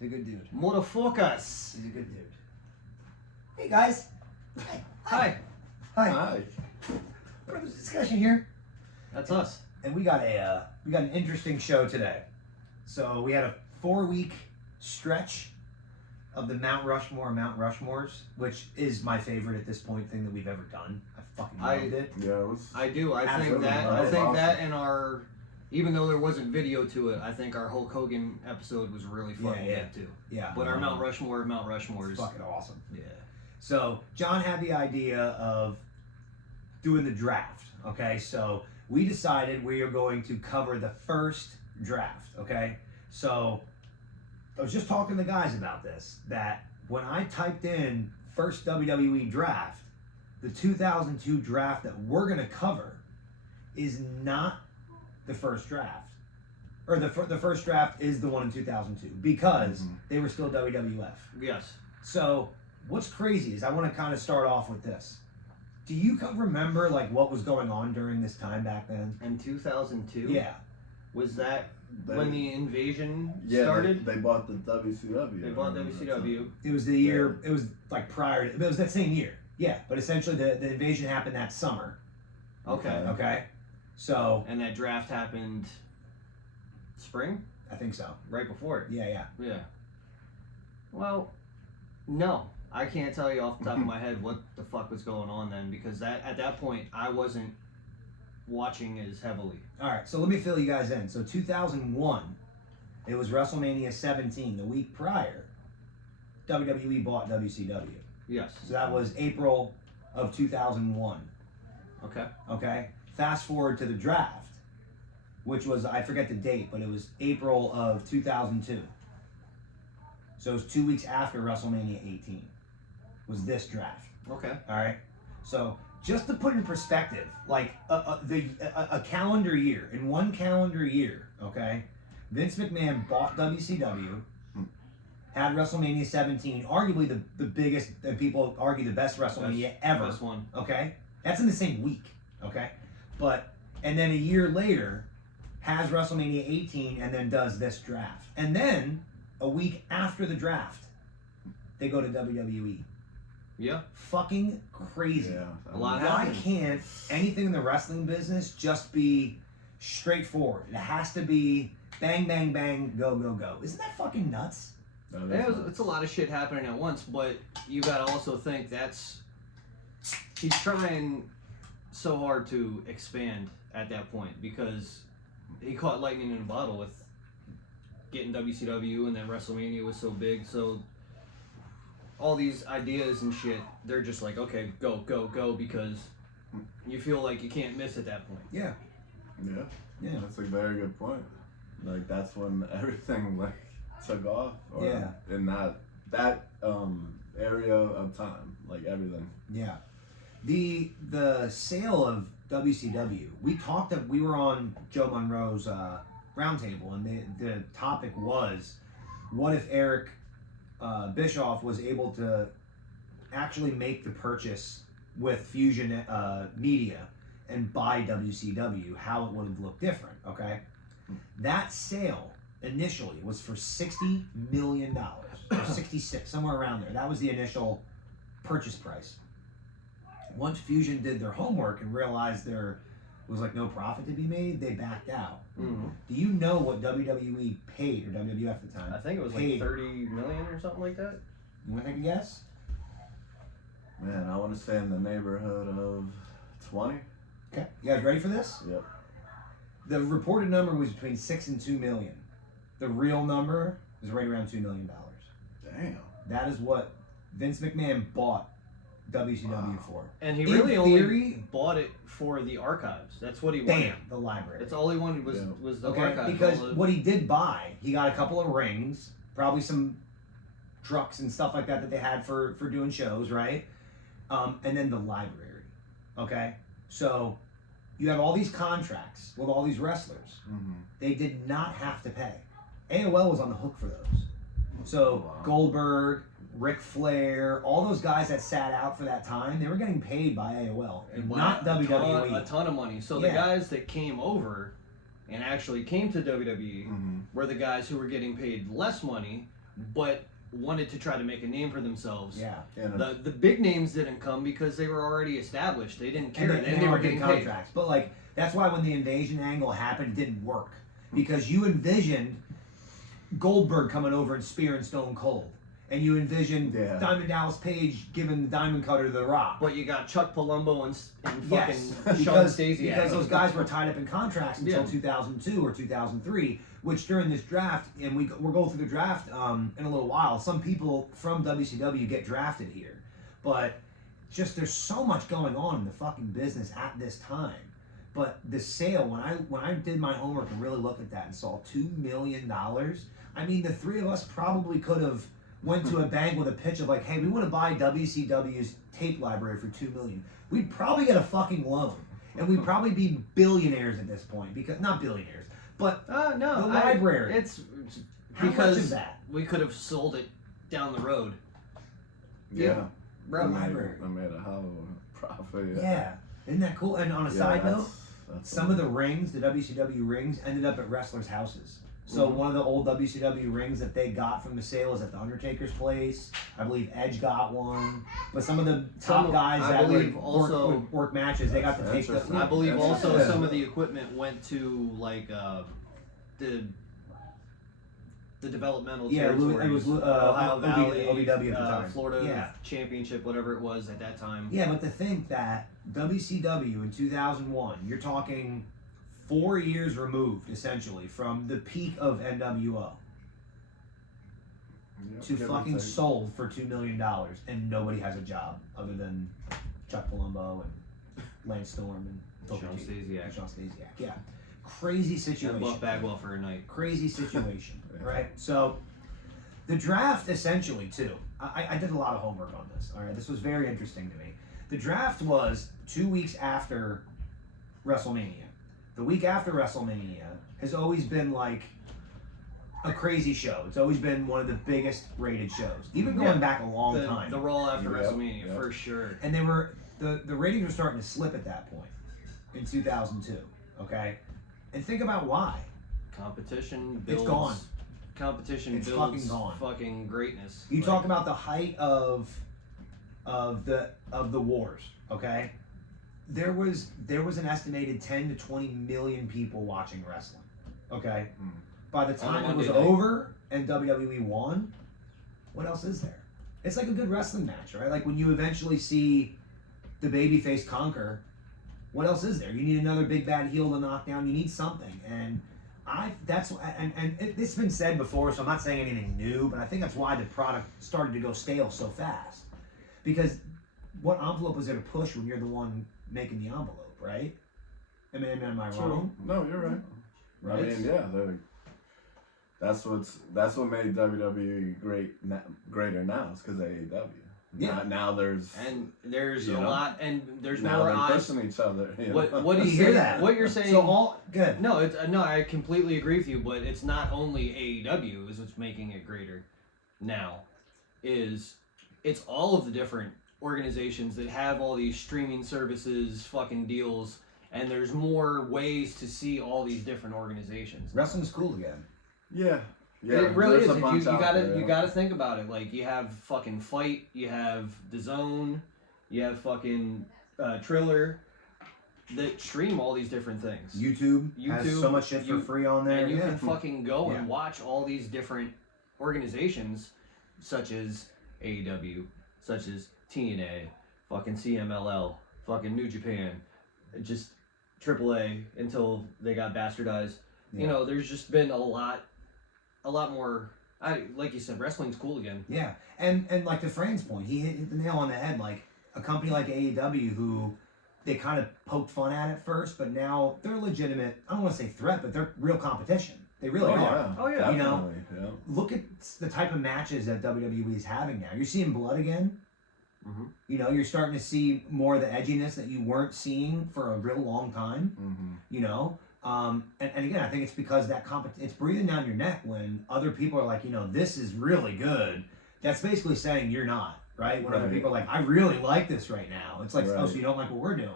He's a good dude. Motherfuckers. He's a good dude. Hey guys. Hi. Hi. We're having a discussion here. That's us. And we got an interesting show today. So we had a 4-week stretch of the Mount Rushmores, which is my favorite at this point thing that we've ever done. I fucking loved it. Yeah, it was. I do. I think Absolutely. that. That I was think awesome. that and our, even though there wasn't video to it, I think our Hulk Hogan episode was really fucking good too. Yeah. But our Mount Rushmore is fucking awesome. Yeah. So John had the idea of doing the draft. Okay, so we decided we are going to cover the first draft. Okay, so I was just talking to the guys about this, that when I typed in first WWE draft, the 2002 draft that we're going to cover is not the first draft. Or the first draft is the one in 2002 because they were still WWF. Yes. So what's crazy is I want to kind of start off with this. Do you remember like what was going on during this time back then? In 2002. Yeah. Was that when the invasion Yeah, started? they bought the WCW. They bought WCW. It was the year, it was like prior, it was that same year. Yeah, but essentially the invasion happened that summer. Okay. Okay? So. And that draft happened spring? I think so. Right before it. Yeah. Yeah. Well, no. I can't tell you off the top of my head what the fuck was going on then, because at that point I wasn't watching as heavily. Alright, so let me fill you guys in. So 2001, it was WrestleMania 17. The week prior, WWE bought WCW. Yes. So that was April of 2001. Okay. Okay? Fast forward to the draft, which was, I forget the date, but it was April of 2002. So it was 2 weeks after WrestleMania 18 was this draft. Okay. All right? So just to put in perspective, like a calendar year, in one calendar year, okay, Vince McMahon bought WCW, had WrestleMania 17, arguably the biggest, people argue the best WrestleMania ever. Best one. Okay? That's in the same week, okay? And then a year later, has WrestleMania 18 and then does this draft. And then, a week after the draft, they go to WWE. Yeah. Fucking crazy. Yeah, A lot Why happened. can't anything in the wrestling business just be straightforward? It has to be bang, bang, bang, go, go, go. Isn't that fucking nuts? It's a lot of shit happening at once, but you gotta also think he's trying so hard to expand at that point because he caught lightning in a bottle with getting WCW, and then WrestleMania was so big, so all these ideas and shit, they're just like, okay, go, go, go, because you feel like you can't miss at that point. Yeah. Yeah, that's a very good point. Like that's when everything like took off. Or in that area of time, like everything. Yeah. The sale of WCW, we were on Joe Monroe's roundtable, and the topic was, what if Eric Bischoff was able to actually make the purchase with Fusion Media and buy WCW, how it would have looked different, okay? That sale initially was for $60 million, or 66, somewhere around there. That was the initial purchase price. Once Fusion did their homework and realized there was like no profit to be made, they backed out. Mm-hmm. Do you know what WWE paid, or WWF at the time? I think it was paid, like 30 million or something like that. You want to take a guess? Man, I want to say in the neighborhood of 20. Okay, you guys ready for this? Yep. The reported number was between 6 and 2 million. The real number was right around $2 million. Damn. That is what Vince McMahon bought WCW for. And he In really theory, only bought it for the archives. That's what he wanted. Bam, the library. That's all he wanted was the Okay, archives. because all the- what he did buy, he got a couple of rings, probably some trucks and stuff like that they had for doing shows, right? And then the library. Okay, so you have all these contracts with all these wrestlers. Mm-hmm. They did not have to pay. AOL was on the hook for those. So Wow. Goldberg, Ric Flair, all those guys that sat out for that time, they were getting paid by AOL, and not WWE. A ton of money. So Yeah. the guys that came over and actually came to WWE Mm-hmm. were the guys who were getting paid less money but wanted to try to make a name for themselves. Yeah. The big names didn't come because they were already established. They didn't care. And they were getting getting paid. contracts. But like that's why when the invasion angle happened, it didn't work because you envisioned Goldberg coming over and spearing Stone Cold, and you envisioned Diamond Dallas Page giving the Diamond Cutter to The Rock. But you got Chuck Palumbo and Yes, fucking Sean Stasiak. because those guys were tied up in contracts until 2002 or 2003. Which during this draft, and we'll go through the draft in a little while. Some people from WCW get drafted here, but just there's so much going on in the fucking business at this time. But the sale, when I did my homework and really looked at that and saw $2 million, I mean, the three of us probably could have went to a bank with a pitch of like, hey, we want to buy WCW's tape library for $2 million. We'd probably get a fucking loan, and we'd probably be billionaires at this point because not billionaires, but no, the library. It's How because much is that? we could have sold it down the road. Yeah. Bro, I library. made a hell of a profit. Yeah. Isn't that cool? And on a side note, that's some of the rings, the WCW rings, ended up at wrestlers' houses. So one of the old WCW rings that they got from the sale is at the Undertaker's place. I believe Edge got one. But some of the top guys I that believe would also work matches, they got to take the. I believe also Yeah. some of the equipment went to like the developmental territories. It was Ohio Valley, OVW at the time. Florida Championship, whatever it was at that time. Yeah, but to think that WCW in 2001, you're talking 4 years removed, essentially, from the peak of NWO, to fucking sold for $2 million, and nobody has a job other than Chuck Palumbo and Lance Storm and Sean Stasiak. Sean Stasiak. Yeah, crazy situation. And Buff Bagwell for a night. Crazy situation, right? So, the draft essentially too. I did a lot of homework on this. All right, this was very interesting to me. The draft was 2 weeks after WrestleMania. The week after WrestleMania has always been like a crazy show. It's always been one of the biggest rated shows, even going back a long time. The Raw after WrestleMania, for sure. And they were the ratings were starting to slip at that point in 2002. Okay, and think about why. Competition builds. It's gone. Competition It's builds fucking gone. Fucking greatness. You talk about the height of the wars. Okay, there was an estimated 10 to 20 million people watching wrestling. Okay, by the time it was over and WWE won, what else is there? It's like a good wrestling match, right? Like when you eventually see the babyface conquer, what else is there? You need another big bad heel to knock down. You need something, and it's been said before, so I'm not saying anything new, but I think that's why the product started to go stale so fast, because what envelope is there to push when you're the one making the envelope, right? Am I wrong? No, you're right. Right? I mean, yeah, that's what made WWE greater now. It's because of AEW. Yeah. Now there's a lot, and there's now more they're eyes. pushing each other. What do You hear that? What you're saying? So all good. No, no, I completely agree with you. But it's not only AEW is what's making it greater now. It's all of the different organizations that have all these streaming services, fucking deals, and there's more ways to see all these different organizations. Wrestling's cool again. Yeah. It really is. there's a bunch You out gotta there, you gotta think about it. Like you have fucking Fight, you have The Zone, you have fucking Triller that stream all these different things. YouTube has so much shit for free on there. And you can fucking go and watch all these different organizations, such as AEW, such as TNA, fucking CMLL, fucking New Japan, just AAA until they got bastardized. Yeah. You know, there's just been a lot more. Like you said, wrestling's cool again. Yeah, and like to Fran's point, he hit the nail on the head. Like a company like AEW, who they kind of poked fun at first, but now they're a legitimate. I don't want to say threat, but they're real competition. They really are. Yeah. Oh yeah. You know, yeah. look at the type of matches that WWE is having now. You're seeing blood again. Mm-hmm. You know, you're starting to see more of the edginess that you weren't seeing for a real long time. Mm-hmm. You know, and again, I think it's because that it's breathing down your neck when other people are like, you know, this is really good. That's basically saying you're not, right? When other people are like, I really like this right now. It's like, oh, so you don't like what we're doing.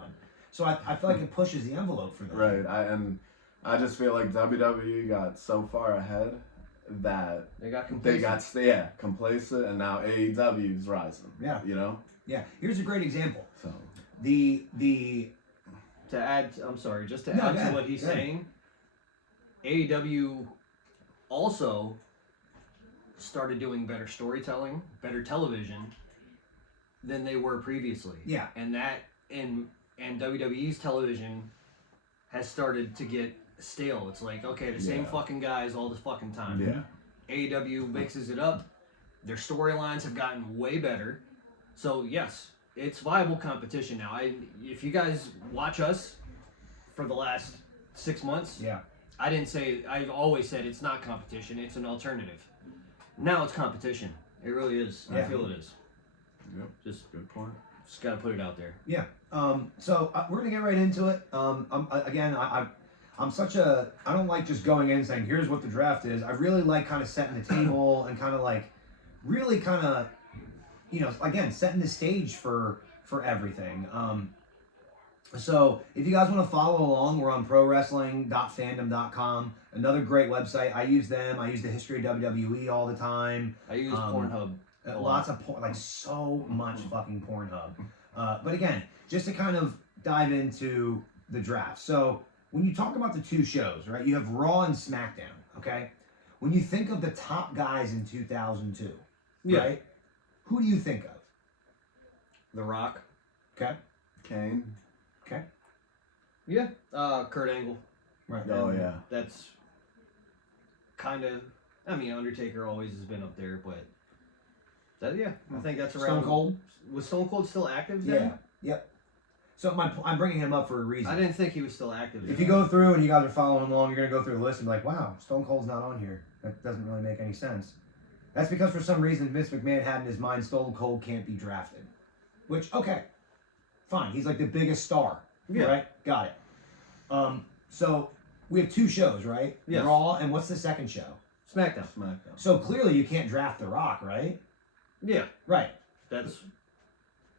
So I feel like it pushes the envelope for them. Right. I just feel like WWE got so far ahead that They got they complacent. got complacent, and now AEW's rising. Yeah. You know. Yeah. Here's a great example. So The To add, I'm sorry, just to No, add go to ahead, what he's go ahead. saying, AEW also started doing better storytelling, better television than they were previously. Yeah. And that and WWE's television has started to get stale. It's like, okay, the same Yeah. fucking guys all the fucking time. yeah. AEW mixes it up. Their storylines have gotten way better. So yes, it's viable competition now. If you guys watch us for the last 6 months, yeah. I've always said it's not competition, it's an alternative. Now it's competition. It really is. I Yeah. feel it is. Yep. Just Good point. gotta put it out there. Yeah. So we're gonna get right into it. I'm such a I don't like just going in and saying here's what the draft is. I really like kind of setting the table and kind of like really kind of again setting the stage for everything. So if you guys want to follow along, we're on prowrestling.fandom.com. Another great website. I use them. I use the history of WWE all the time. I use Pornhub. Lots of porn, like so much fucking Pornhub. But again, just to kind of dive into the draft. So when you talk about the two shows, right? You have Raw and SmackDown. Okay. When you think of the top guys in 2002, right? Who do you think of? The Rock. Okay. Kane. Okay. Yeah. Kurt Angle. Right. Oh yeah. That's kind of. I mean, Undertaker always has been up there, but I think that's around. Stone Cold. Was Stone Cold still active Yeah. then? Yep. So I'm bringing him up for a reason. I didn't think he was still active. If you go through and you guys are following along, you're gonna go through the list and be like, "Wow, Stone Cold's not on here. That doesn't really make any sense." That's because for some reason Vince McMahon had in his mind Stone Cold can't be drafted. Which, okay, fine. He's like the biggest star, right? Got it. So we have two shows, right? Yes. Raw and what's the second show? SmackDown. SmackDown. So clearly you can't draft The Rock, right? Yeah. Right. That's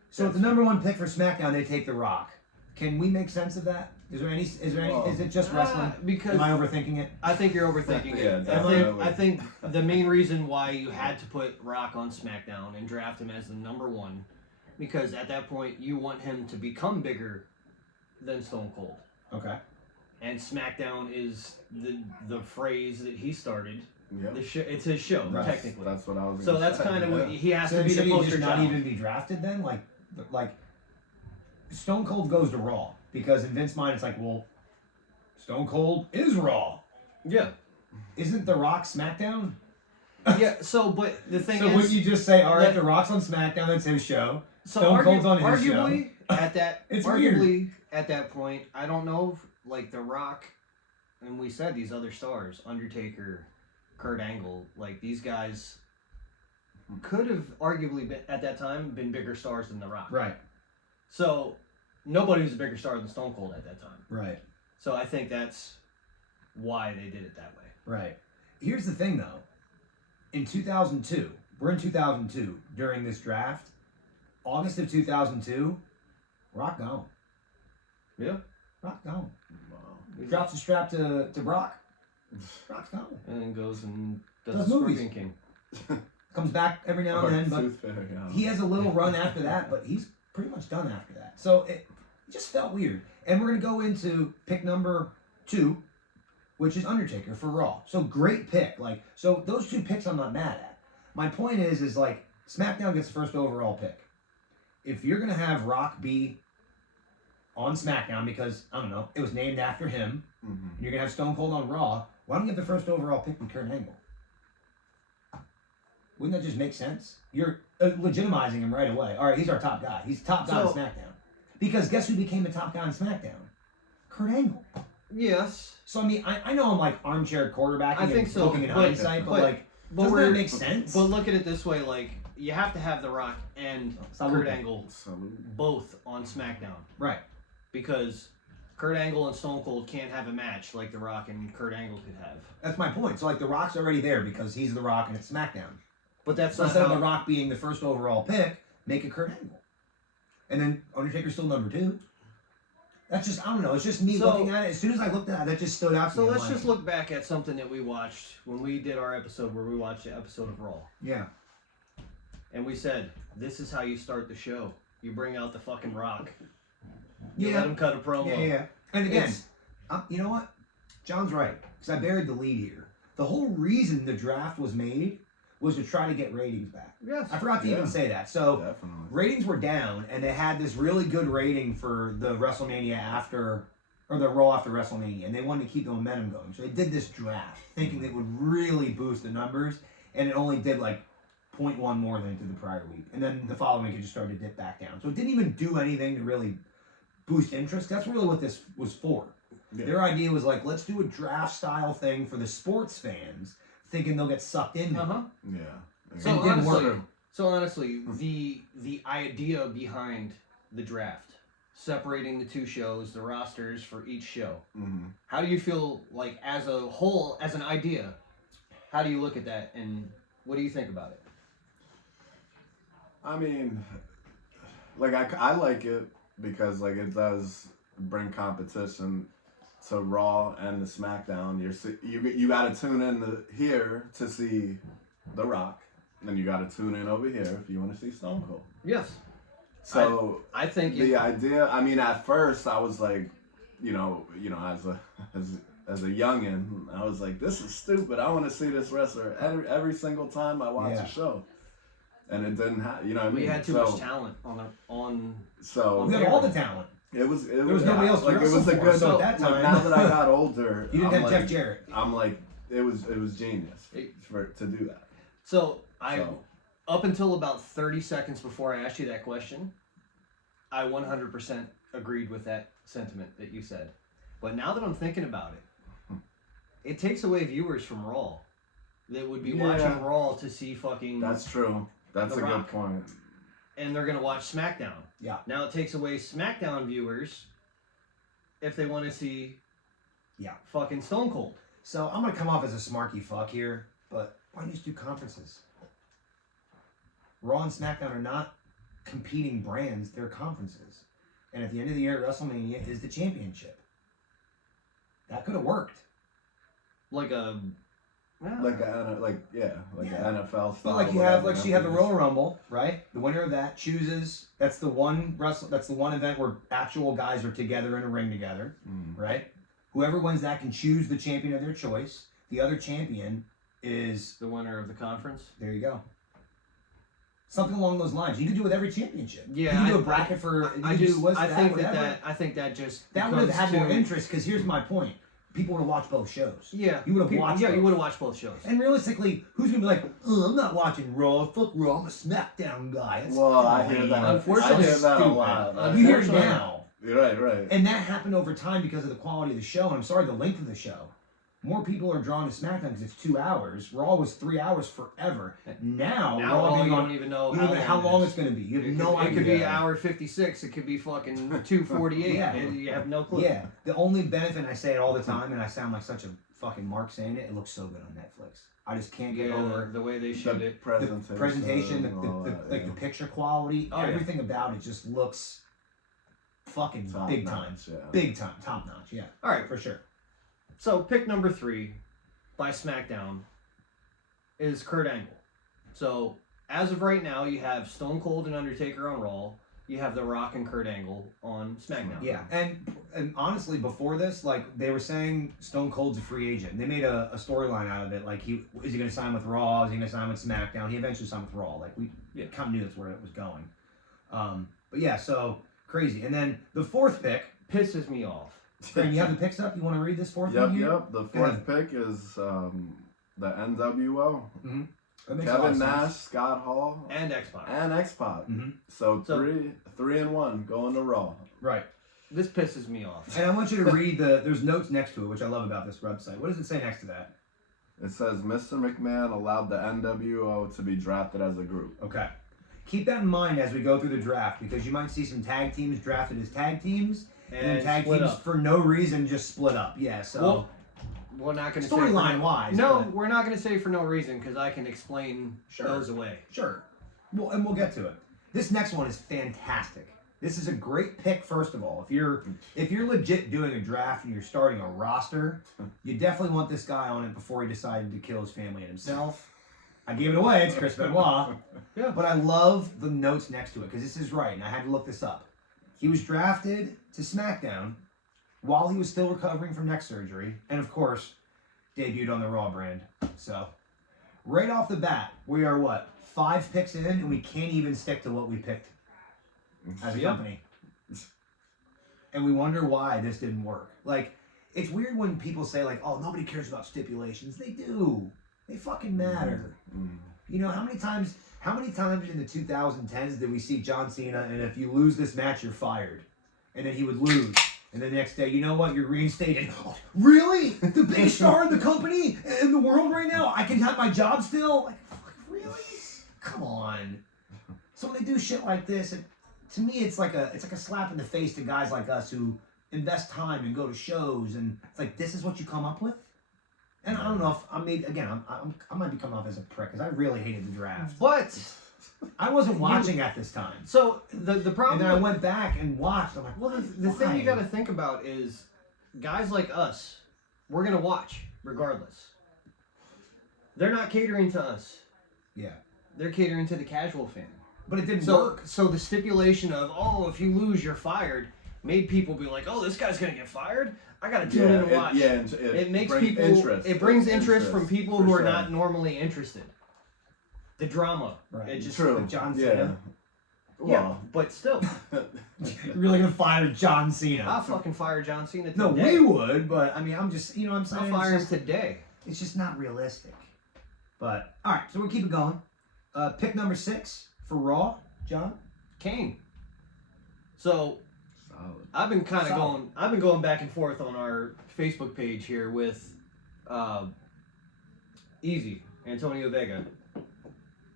So with the number one pick for SmackDown, they take The Rock. Can we make sense of that? Is it just wrestling? because Am I overthinking it? I think you're overthinking Yeah, it. definitely. I think the main reason why you had to put Rock on SmackDown and draft him as the number one, because at that point you want him to become bigger than Stone Cold. Okay. And SmackDown is the phrase that he started. Yep. It's his show, Right. technically. That's what I was. So gonna that's say, kind of yeah. what he has So to be should the he poster just not child. even be drafted then? Like Stone Cold goes to Raw because in Vince's mind it's like, well, Stone Cold is Raw. Yeah. Isn't The Rock SmackDown? Yeah. So, but the thing So is, wouldn't you just say, all right, that- The Rock's on SmackDown, that's his show. so Stone Cold's on his show. arguably at that It's arguably at that point, I don't know if, like The Rock, and we said these other stars, Undertaker, Kurt Angle, like these guys could have arguably been, at that time been bigger stars than The Rock. Right. So nobody was a bigger star than Stone Cold at that time. Right. So I think that's why they did it that way. Right. Here's the thing though. In 2002, we're in 2002 during this draft. August of 2002, Rock gone. Yeah. Rock gone. Wow. Drops the strap to Brock. Rock's gone. And then goes and does Does the movies. Scorpion King. Comes back every now and then, but Tooth Fairy, yeah. he has a little run after that, but he's pretty much done after that. So it just felt weird. And we're going to go into pick number 2, which is Undertaker for Raw. So great pick. So those two picks I'm not mad at. My point is like SmackDown gets first overall pick. If you're going to have Rock be on SmackDown because, I don't know, it was named after him, Mhm. and you're going to have Stone Cold on Raw, why don't you get the first overall pick with Kurt Angle? Wouldn't that just make sense? You're legitimizing him right away. All right, he's our top guy. He's top guy on So- SmackDown. Because guess who became the top guy on SmackDown? Kurt Angle. Yes. So, I mean, I know I'm like armchair quarterbacking I think and so, looking in but- hindsight, but like, But doesn't we're that make sense? But look at it this way, like you have to have The Rock and Salute. Kurt Angle Salute. both on SmackDown Right. because Kurt Angle and Stone Cold can't have a match like The Rock and Kurt Angle could have. That's my point. So, like, The Rock's already there because he's The Rock and it's SmackDown. But that's So not instead of how, The Rock being the first overall pick, make it Kurt Angle. And then Undertaker's still number 2. That's just, I don't know. It's just me looking at it. As soon as I looked at it, that just stood out to So me. let's just look back at something that we watched when we did our episode where we watched the episode of Raw. Yeah. And we said, this is how you start the show. You bring out the fucking Rock. You let him cut a promo. Yeah. And again, you know what? John's right. Because I buried the lead here. The whole reason the draft was made was to try to get ratings back. Yes. I forgot to even say that. So Definitely. ratings were down, and they had this really good rating for the WrestleMania after, or the Raw after WrestleMania, and they wanted to keep the momentum going. So they did this draft, thinking it would really boost the numbers, and it only did like 0.1 more than it did the prior week. And then the following week, it just started to dip back down. So it didn't even do anything to really boost interest. That's really what this was for. Yeah. Their idea was like, let's do a draft style thing for the sports fans, thinking they'll get sucked into it. Yeah. So It didn't honestly, work. the idea behind the draft, separating the two shows, the rosters for each show. Mm-hmm. How do you feel like as a whole, as an idea? How do you look at that, and what do you think about it? I mean, like I like it because like it does bring competition to Raw and the SmackDown. You got to tune in here to see The Rock, and then you got to tune in over here if you want to see Stone Cold. Yes. So I think the idea. I mean, at first I was like, you know, as a youngin, I was like, this is stupid. I want to see this wrestler every single time I watch a show. And it didn't happen, you know what I mean? we had too much talent on. So We had all the talent. It was nobody else to like it was wrestle a for, good. so at that like, time- now that I got older, You didn't I'm have like, Jeff Jarrett. I'm like, it was genius to do that. So So. up until about 30 seconds before I asked you that question, I 100% agreed with that sentiment that you said. But now that I'm thinking about it, it takes away viewers from Raw that would be watching Raw to see fucking. That's true. That's The a Rock. good point. And they're gonna watch SmackDown. Yeah. Now it takes away SmackDown viewers if they want to see. Yeah. Fucking Stone Cold. So I'm gonna come off as a smarky fuck here, but why don't you just do conferences? Raw and SmackDown are not competing brands; they're conferences. And at the end of the year, WrestleMania is the championship. That could have worked. Like a. Like an NFL style. But like you have, like so you have the Royal Rumble, right? The winner of that chooses. That's the one That's the one event where actual guys are together in a ring together, right? Whoever wins that can choose the champion of their choice. The other champion is the winner of the conference. There you go. Something along those lines. You could do it with every championship. Yeah, you can do a bracket for. I you just. do I think whatever. I think that just. That would have had more too- interest because here's my point. People would have watched both shows. Yeah, You would have watched. Yeah, both. you would have watched both shows. And realistically, who's gonna be like, oh, I'm not watching Raw. Fuck Raw. I'm a SmackDown guy. That's Well, I hear lame. that. Unfortunately, I hear that a stupid. lot. You hear it now. Right. And that happened over time because of the quality of the show. And I'm sorry, the length of the show. More people are drawn to SmackDown because it's 2 hours. Raw was 3 hours forever. Now Raw you being on, don't even know you don't know how long it's going to be. You have no idea. It could be hour 56. It could be fucking 2:48. Yeah. And you have no clue. Yeah. The only benefit, and I say it all the time, and I sound like such a fucking mark saying it, it looks so good on Netflix. I just can't get over the way they shoot The it. the presentation, all the that, the picture quality, Oh, yeah. everything about it just looks fucking Top big notch, time. yeah. Big time. Top notch, yeah. All right. For sure. So pick number 3 by SmackDown is Kurt Angle. So as of right now, you have Stone Cold and Undertaker on Raw. You have The Rock and Kurt Angle on SmackDown. Yeah, and honestly, before this, like they were saying, Stone Cold's a free agent. They made a storyline out of it. Like, is he going to sign with Raw? Is he going to sign with SmackDown? He eventually signed with Raw. Like we kind of knew that's where it was going. But yeah, so crazy. And then the fourth pick Pisses me off. Graham, you have the picks up? You want to read this fourth one here? Yep. The fourth pick is the NWO. Mm-hmm. That makes a lot Kevin of Nash, sense. Scott Hall, And X-Pac. and X-Pac. Mm-hmm. So 3-1 going to Raw. Right. This pisses me off. And I want you to read there's notes next to it, which I love about this website. What does it say next to that? It says Mr. McMahon allowed the NWO to be drafted as a group. Okay. Keep that in mind as we go through the draft because you might see some tag teams drafted as tag teams and then tag split teams up. for no reason just split up. Yeah, so Well, we're not going to say storyline wise. No, but we're not going to say for no reason because I can explain Sure. those away. sure. We'll get to it. This next one is fantastic. This is a great pick. First of all, if you're legit doing a draft and you're starting a roster, you definitely want this guy on it before he decided to kill his family and himself. I gave it away. It's Chris Benoit. Yeah. But I love the notes next to it because this is right, and I had to look this up. He was drafted to SmackDown while he was still recovering from neck surgery, and of course, debuted on the Raw brand. So, right off the bat, we are what, 5 picks in, and we can't even stick to what we picked as a company. And we wonder why this didn't work. Like, it's weird when people say, like, oh, nobody cares about stipulations. They do. They fucking matter. You know, how many times in the 2010s did we see John Cena, and if you lose this match, you're fired? And then he would lose. And then the next day, you know what? You're reinstated. Oh, really? The biggest star in the company, in the world right now? I can have my job still? Like, really? Come on. So when they do shit like this, to me, it's like a slap in the face to guys like us who invest time and go to shows, and it's like, this is what you come up with? And I don't know if I might be coming off as a prick because I really hated the draft. But I wasn't watching at this time. So the problem. And then I went back and watched. I'm like, well, the thing you got to think about is guys like us, we're gonna watch regardless. They're not catering to us. Yeah. They're catering to the casual fan. But it didn't work. So the stipulation of, oh, if you lose, you're fired, made people be like, oh, this guy's gonna get fired. I gotta tune in and watch. It makes people interest. It brings interest from people who are not normally interested. The drama. Right. It just True. John Cena. Yeah, but still. You're really gonna fire John Cena? I'll fucking fire John Cena today. No, we would, but I mean, I'm just, you know what I'm saying? I'll fire him today. It's just not realistic. But, alright, so we'll keep it going. Pick number 6 for Raw, John? Kane. So, I've been going back and forth on our Facebook page here with Easy, Antonio Vega.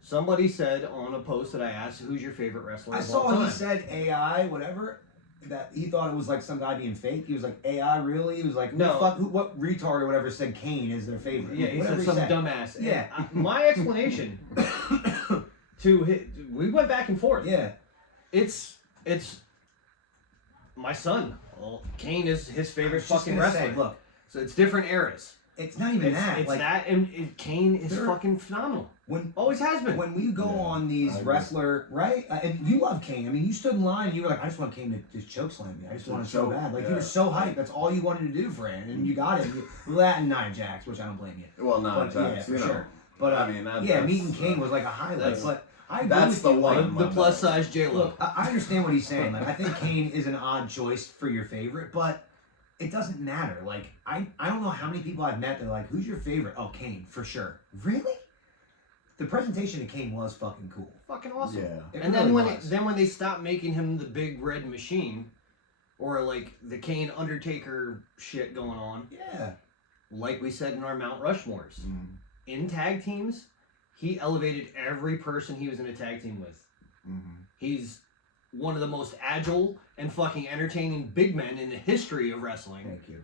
Somebody said on a post that I asked, who's your favorite wrestler of all time? He said AI, whatever, that he thought it was like some guy being fake. He was like, AI, really? He was like, no. What retard or whatever said Kane is their favorite? Yeah, he said some dumbass. Yeah. My explanation we went back and forth. Yeah. It's my son. Well, Kane is his favorite fucking wrestler. Look, so it's different eras. It's not even that. It's like, that, and Kane is fucking phenomenal. Always has been. When we go on these wrestler, right? And you love Kane. I mean, you stood in line and you were like, I just want Kane to just choke slam me. I just want it so bad. Like, you were so hyped. That's all you wanted to do for him. And you got it. That and Nia Jax, which I don't blame you. Well, Nia Jax, yeah, for sure. But, I mean, meeting Kane was like a highlight. But I agree that's with the you, one. The plus size J-Lo. Look, I understand what he's saying. Like, I think Kane is an odd choice for your favorite, but it doesn't matter. Like, I don't know how many people I've met that are like, who's your favorite? Oh, Kane, for sure. Really? The presentation of Kane was fucking cool. Fucking awesome. Yeah. And then when they stopped making him the big red machine, or like the Kane Undertaker shit going on. Yeah. Like we said in our Mount Rushmores. In tag teams, he elevated every person he was in a tag team with. He's one of the most agile and fucking entertaining big men in the history of wrestling. Thank you.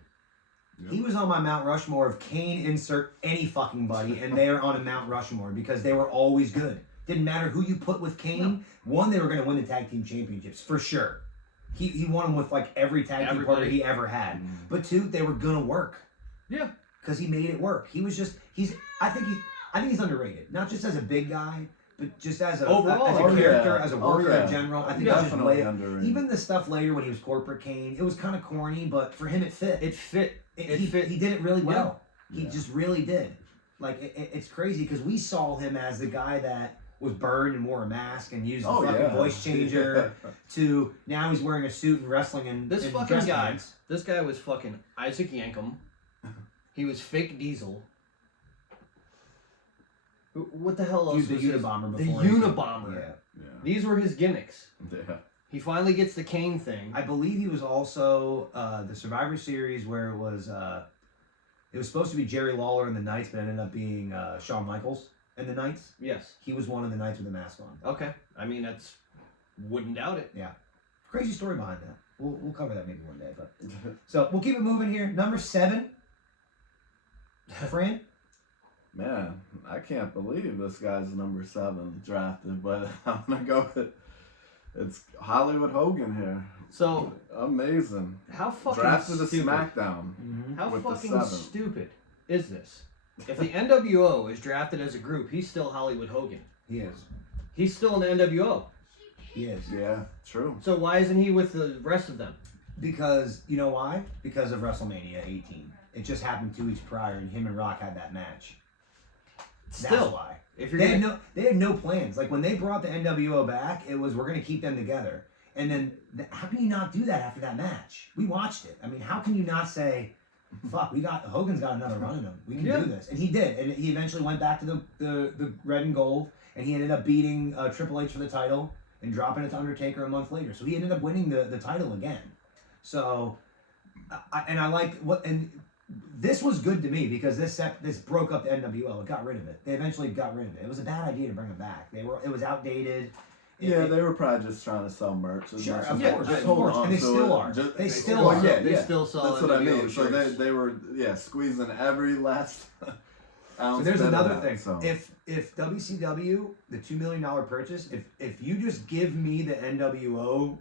Yep. He was on my Mount Rushmore of Kane, insert any fucking buddy, and they're on a Mount Rushmore because they were always good. Didn't matter who you put with Kane. No. One, they were going to win the tag team championships, for sure. He won them with like every tag team partner he ever had. But 2, they were going to work. Yeah. Because he made it work. He was just, I think he's underrated. Not just as a big guy, but just as a character, as a worker in general. I think definitely underrated. Even the stuff later when he was corporate Kane, it was kind of corny, but for him it fit. It fit. He did it really well. Yeah. He just really did. Like, it's crazy because we saw him as the guy that was burned and wore a mask and used the fucking voice changer to now he's wearing a suit and wrestling in this in fucking guy. pants. This guy was fucking Isaac Yankem. He was fake Diesel. What the hell else the was Unabomber the before Unabomber. Yeah. These were his gimmicks. Yeah. He finally gets the Kane thing. I believe he was also the Survivor Series where it was supposed to be Jerry Lawler and the Knights, but it ended up being Shawn Michaels and the Knights. Yes. He was one of the Knights with the mask on. Okay. I mean, wouldn't doubt it. Yeah. Crazy story behind that. We'll cover that maybe one day. But so we'll keep it moving here. Number 7. Fran? Man, I can't believe this guy's number 7 drafted, but I'm gonna go with It's Hollywood Hogan here. So Amazing. how fucking Drafted to stupid? SmackDown. How with the fucking 7. stupid is this? If the NWO is drafted as a group, he's still Hollywood Hogan. He is. He's still in the NWO. He is. Yeah, true. So why isn't he with the rest of them? Because, you know why? Because of WrestleMania 18. It just happened 2 weeks prior, and him and Rock had that match. Still, That's why. if you're They gonna, had no plans. Like, when they brought the NWO back, it was, we're going to keep them together. And then, how can you not do that after that match? We watched it. I mean, how can you not say, fuck, Hogan's got another run in him. We can do this. And he did. And he eventually went back to the red and gold, and he ended up beating Triple H for the title and dropping it to Undertaker a month later. So he ended up winning the title again. So, I like this was good to me because this broke up the NWO. It got rid of it. They eventually got rid of it. It was a bad idea to bring it back. It was outdated. They were probably just trying to sell merch. Sure, Much of as course, just of hold course. on And they to still it. are. Just- They still are. Yeah, They still sell That's what I NWO mean. So shirts. they were squeezing every last ounce. So there's bit of another that, thing. so. If WCW, the $2 million purchase, if you just give me the NWO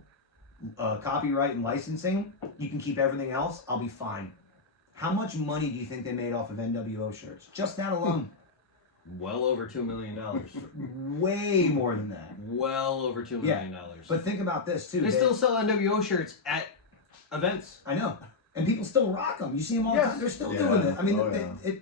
copyright and licensing, you can keep everything else, I'll be fine. How much money do you think they made off of NWO shirts? Just that alone. well over $2 million. Way more than that. Well over $2 million. But think about this too. they still sell NWO shirts at events. I know. And people still rock them. You see them all the Yes. time. They're still Yeah. doing it. I mean, Oh, yeah.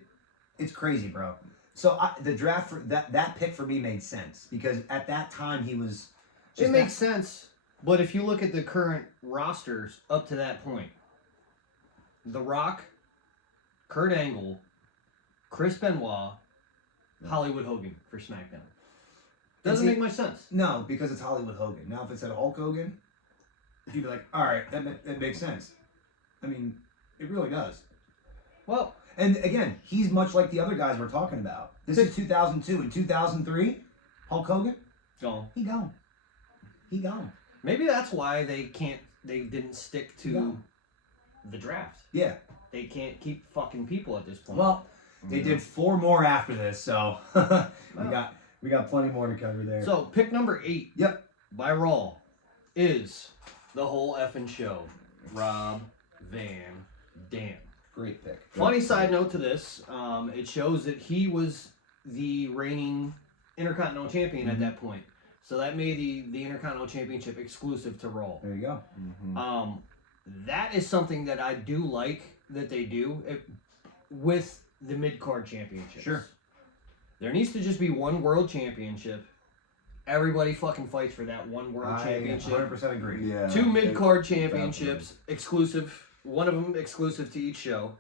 it's crazy, bro. So the draft for that pick for me made sense because at that time he was. It makes sense, but if you look at the current rosters up to that point, The Rock, Kurt Angle, Chris Benoit, Hollywood Hogan for SmackDown. Doesn't make much sense. No, because it's Hollywood Hogan. Now, if it said Hulk Hogan, you'd be like, all right, that makes sense. I mean, it really does. Well, And again, he's much like the other guys we're talking about. This is 2002. In 2003, Hulk Hogan, gone. he gone. He gone. Maybe that's why they didn't stick to No. the draft. Yeah. They can't keep fucking people at this point. Well, they did 4 more after this, so we got plenty more to cover there. So pick number 8. Yep. By Raw is the whole effing show. Rob Van Dam. Great pick. Funny side note to this, it shows that he was the reigning Intercontinental Champion at that point. So that made the Intercontinental Championship exclusive to Raw. There you go. That is something that I do like that they do with the mid-card championships. Sure. There needs to just be one world championship. Everybody fucking fights for that one world championship. 100% agree. Yeah. 2 mid-card championships, exclusive. One of them exclusive to each show.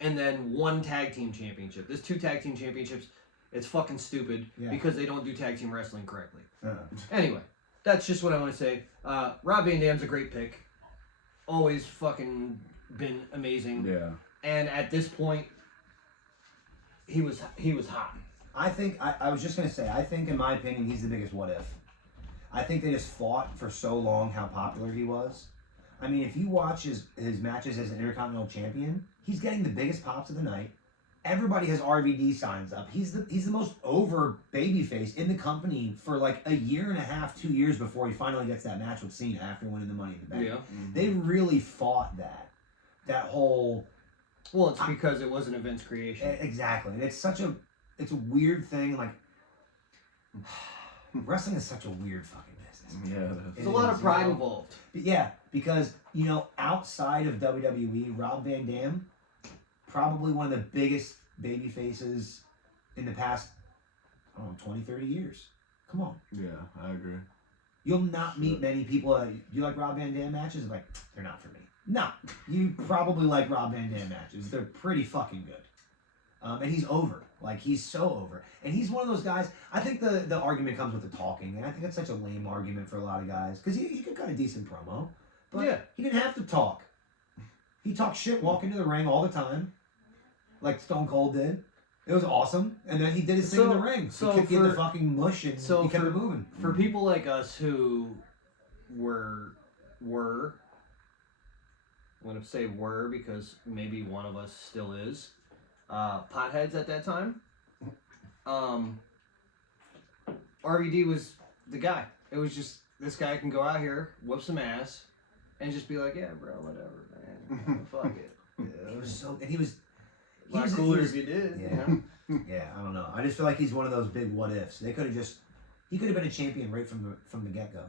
And then 1 tag team championship. This 2 tag team championships, it's fucking stupid because they don't do tag team wrestling correctly. Anyway, that's just what I want to say. Rob Van Dam's a great pick. Always fucking been amazing. Yeah. And at this point, he was hot. I think, I was just going to say, I think in my opinion, he's the biggest what if. I think they just fought for so long how popular he was. I mean, if you watch his matches as an Intercontinental Champion, he's getting the biggest pops of the night. Everybody has RVD signs up. He's the most over babyface in the company for like a year and a half, 2 years before he finally gets that match with Cena after winning the Money in the Bank. Yeah. They really fought that whole. Well, it's because it wasn't a Vince creation. Exactly, and it's a weird thing. Like wrestling is such a weird fucking business. Yeah. There's a lot of pride involved. Yeah, because outside of WWE, Rob Van Dam, probably one of the biggest baby faces in the past, 20, 30 years. Come on. Yeah, I agree. You'll not meet many people that you like Rob Van Dam matches. Like, they're not for me. No, you probably like Rob Van Dam matches. They're pretty fucking good. And he's over. Like, he's so over. And he's one of those guys, I think the argument comes with the talking. And I think it's such a lame argument for a lot of guys. Because he could cut a decent promo. But he didn't have to talk. He talked shit walking to the ring all the time. Like Stone Cold did. It was awesome. And then he did his thing in the ring. So he kicked you in the fucking mush and he kept it moving. For people like us who were I'm going to say were because maybe one of us still is, potheads at that time, RVD was the guy. It was just this guy can go out here, whoop some ass, and just be like, yeah, bro, whatever, man. Fuck it. He was so, and he was A lot cooler if you did. Yeah. You know? Yeah, I don't know. I just feel like he's one of those big what ifs. They could have just, he could have been a champion right from the get go.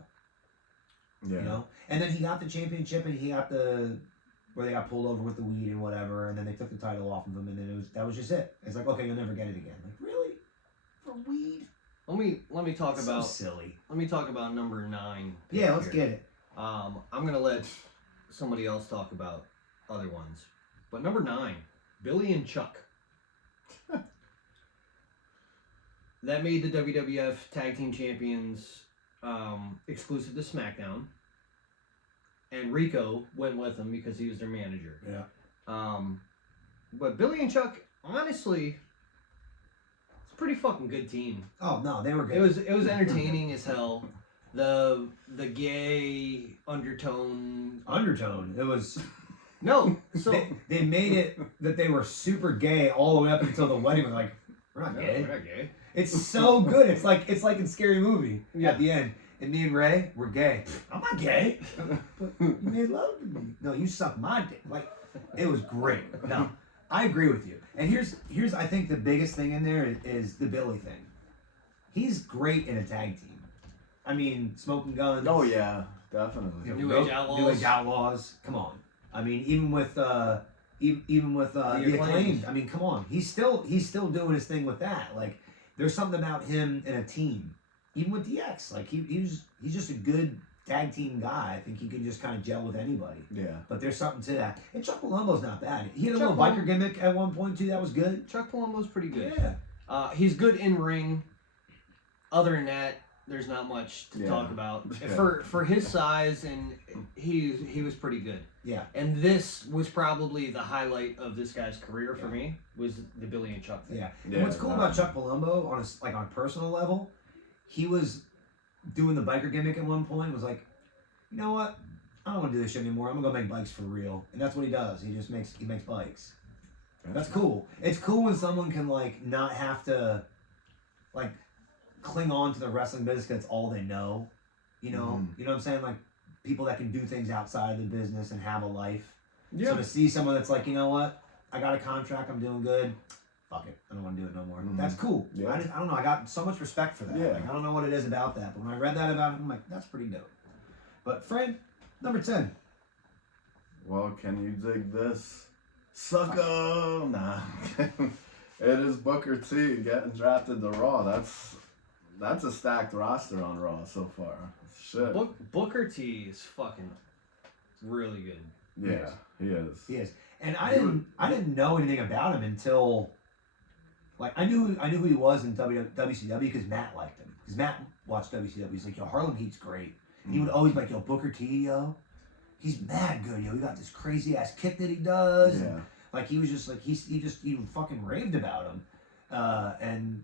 Yeah. You know, and then he got the championship, and he got where they got pulled over with the weed and whatever, and then they took the title off of him, and then that was just it. It's like, okay, you'll never get it again. Like, really, for weed? Let me talk That's about so silly. Let me talk about number 9. Yeah, let's here. get it. I'm gonna let somebody else talk about other ones, but number 9, Billy and Chuck. That made the WWF Tag Team Champions exclusive to SmackDown, and Rico went with them because he was their manager. Yeah. But Billy and Chuck, honestly, it's a pretty fucking good team. Oh no, they were good. It was entertaining as hell. The gay undertone. It was. No, so They made it that they were super gay all the way up until the wedding. Was like, we're not no, gay. we're not gay. It's so good. It's like in Scary Movie Yeah. at the end. And me and Ray, we're gay. I'm not gay. But you made love to me. No, you sucked my dick. Like, it was great. No, I agree with you. And here's I think the biggest thing in there is the Billy thing. He's great in a tag team. I mean, Smoking Guns. Oh yeah, definitely. you know, New Age Outlaws. New Age Outlaws. Come on. I mean, even with the Acclaimed. I mean, come on. He's still doing his thing with that. Like, there's something about him in a team. Even with DX, like he's just a good tag team guy. I think he can just kind of gel with anybody. Yeah. But there's something to that. And Chuck Palumbo's not bad. He had a Chuck little biker gimmick at one point too. That was good. Chuck Palumbo's pretty good. Yeah. He's good in ring. Other than that, there's not much to Yeah. talk about. Yeah. For his size, and he was pretty good. Yeah. And this was probably the highlight of this guy's career for me, was the Billy and Chuck thing. Yeah. Yeah, And what's cool about Chuck Palumbo on a personal level, he was doing the biker gimmick at one point. Was like, you know what? I don't want to do this shit anymore. I'm gonna go make bikes for real. And that's what he does. He makes bikes. That's cool. It's cool when someone can like not have to like cling on to the wrestling business because it's all they know. You know, Mhm. you know what I'm saying? Like people that can do things outside of the business and have a life. Yeah. So to see someone that's like, you know what, I got a contract, I'm doing good. Fuck it, I don't want to do it no more. Mhm. That's cool. Yeah. I don't know. I got so much respect for that. Yeah. Like I don't know what it is about that, but when I read that about him, I'm like, that's pretty dope. But Fred, number 10. Well, can you dig this? Sucker! Nah. It is Booker T getting drafted to Raw. That's a stacked roster on Raw so far. Shit. Booker T is fucking really good. Yeah, he is. He is, and I didn't know anything about him until, like, I knew who he was in WCW because Matt liked him. Because Matt watched WCW. He's like, yo, Harlem Heat's great. And he would always be like, yo, Booker T, yo, he's mad good, yo. He got this crazy ass kick that he does. Yeah. And, like he was just like he fucking raved about him, and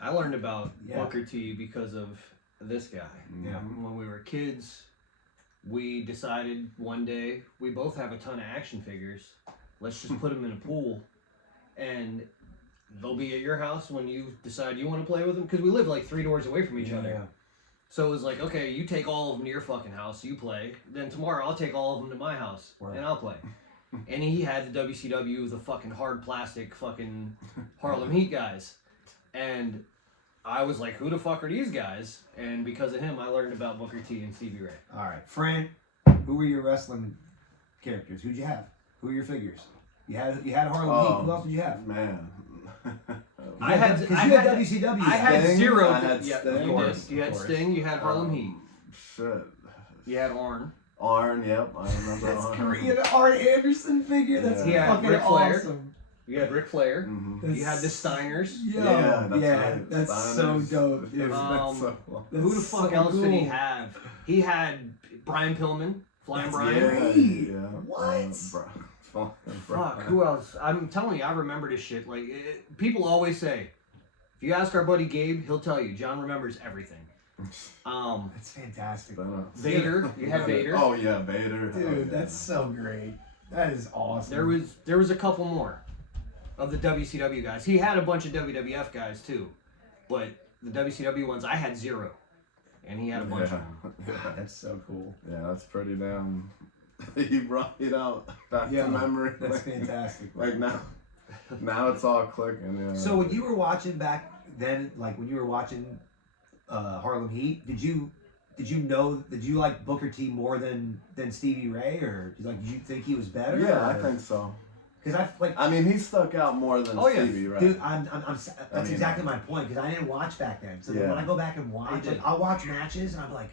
I learned about Yeah. Booker T because of this guy. Yeah. When we were kids, we decided one day we both have a ton of action figures. Let's just put them in a pool, and they'll be at your house when you decide you want to play with them. Because we live like 3 doors away from each other. Yeah. So it was like, okay, you take all of them to your fucking house, you play. Then tomorrow I'll take all of them to my house, Right. and I'll play. And he had the WCW, the fucking hard plastic fucking Harlem Heat guys. And I was like, who the fuck are these guys? And because of him, I learned about Booker T and Stevie Ray. All right, Fran, who were your wrestling characters? Who'd you have? Who were your figures? You had Harlem Heat. Who else did you have? Man. I had WCW. I had Sting, 0. I had Yeah, Sting. you Of did. course, You had of course. Sting, you had Harlem Heat. Shit. You had Arn. Arn, yep, I remember That's Arn. great. You had an Arn Anderson figure. That's Yeah. fucking Ric Flair. awesome. You had Ric Flair. Mhm. You had the Steiners. Yo, Yeah, that's yeah, right. that's Steiners. so dope, dude. That's Um, so- Who the That's fuck so else did he cool. have? He had Brian Pillman, Flying That's Brian. great. Yeah. What? Fuck, who else? I'm telling you, I remember this shit. Like, people always say, if you ask our buddy Gabe, he'll tell you. John remembers everything. That's fantastic. Vader, you had Vader. Oh yeah, Vader. Dude, Oh, yeah. that's so great. That is awesome. There was a couple more of the WCW guys. He had a bunch of WWF guys too, but the WCW ones I had 0. and he had a bunch of them. Yeah. That's so cool. Yeah, that's pretty damn. You brought it out back Yeah, to memory. That's fantastic. Like now it's all clicking. Yeah. So when you were watching back then, like when you were watching Harlem Heat, did you like Booker T more than Stevie Ray, or did you think he was better? Yeah, or? I think so. Because I mean, he stuck out more than Stevie Ray. Dude, that's exactly my point. Because I didn't watch back then. So then when I go back and watch, I'll watch matches and I'm like,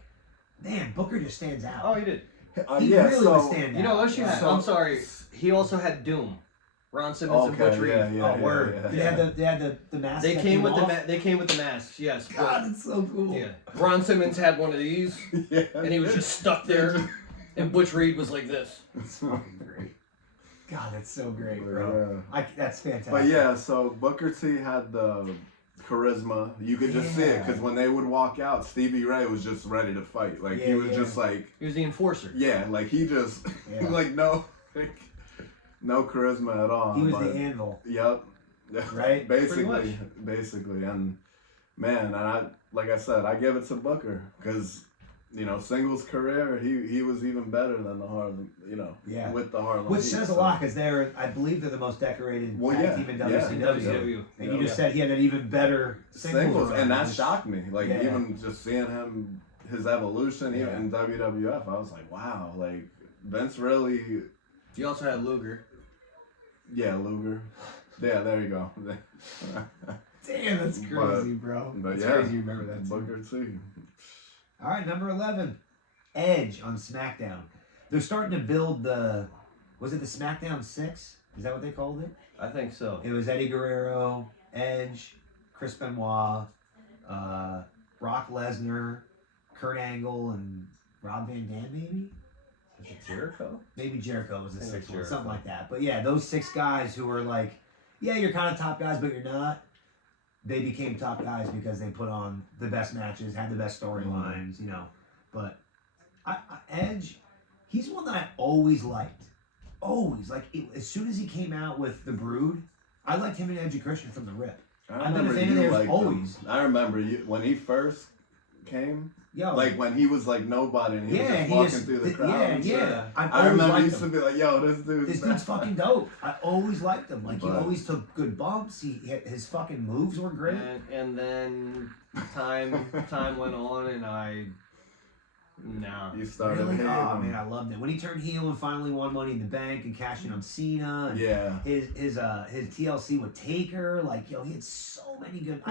man, Booker just stands out. Oh, he did. He really would stand out. You know what else you had? So- I'm sorry. He also had Doom. Ron Simmons and Butch Reed. Oh, word. Yeah. They had the mask. They that came with off? they came with the masks. Yes. God, it's so cool. Yeah. Ron Simmons had one of these, Yeah. and he was just stuck there, and Butch Reed was like this. It's fucking great. God, that's so great, bro. Yeah. That's fantastic. But yeah, so Booker T had the charisma. You could just see it because when they would walk out, Stevie Ray was just ready to fight. Like he was just like, He was the enforcer. yeah, like he just like no charisma at all. He was but, the anvil. Yep. Right? Basically, and man, and like I said, I give it to Booker because. Singles career, he was even better than the Harlem, with the Harlem Which Heat, says a lot because I believe they're the most decorated tag team in WCW. WCW. And you just said he had an even better singles run. and that shocked me. Like Yeah. even just seeing him, his evolution even in WWF, I was like, wow, like Vince really. You also had Luger. Yeah, Luger. Yeah, there you go. Damn, that's crazy, bro. But That's yeah, crazy you remember that. too. Booker T. All right, number 11, Edge on SmackDown. They're starting to build was it the SmackDown 6? Is that what they called it? I think so. It was Eddie Guerrero, Edge, Chris Benoit, Brock Lesnar, Kurt Angle, and Rob Van Dam, maybe? Is it Jericho? Maybe Jericho was the I think sixth it's one, something Jericho. like that. But yeah, those 6 guys who were like, yeah, you're kind of top guys, but you're not. They became top guys because they put on the best matches, had the best storylines, But Edge, he's one that I always liked. Always. As soon as he came out with The Brood, I liked him and Edge and Christian from the rip. I've been a fan of theirs always. I remember when he first came. Yo, Like when he was like nobody and he was just walking through the crowd. Yeah, and shit. yeah. I remember he used to be like, yo, this dude's fucking dope. I always liked him. He But- always took good bumps. His fucking moves were great. And then time went on, and You started Really? hating Oh him. man, I loved it when he turned heel and finally won Money in the Bank and cashed in on Cena. And Yeah. his TLC with Taker, he had so many good,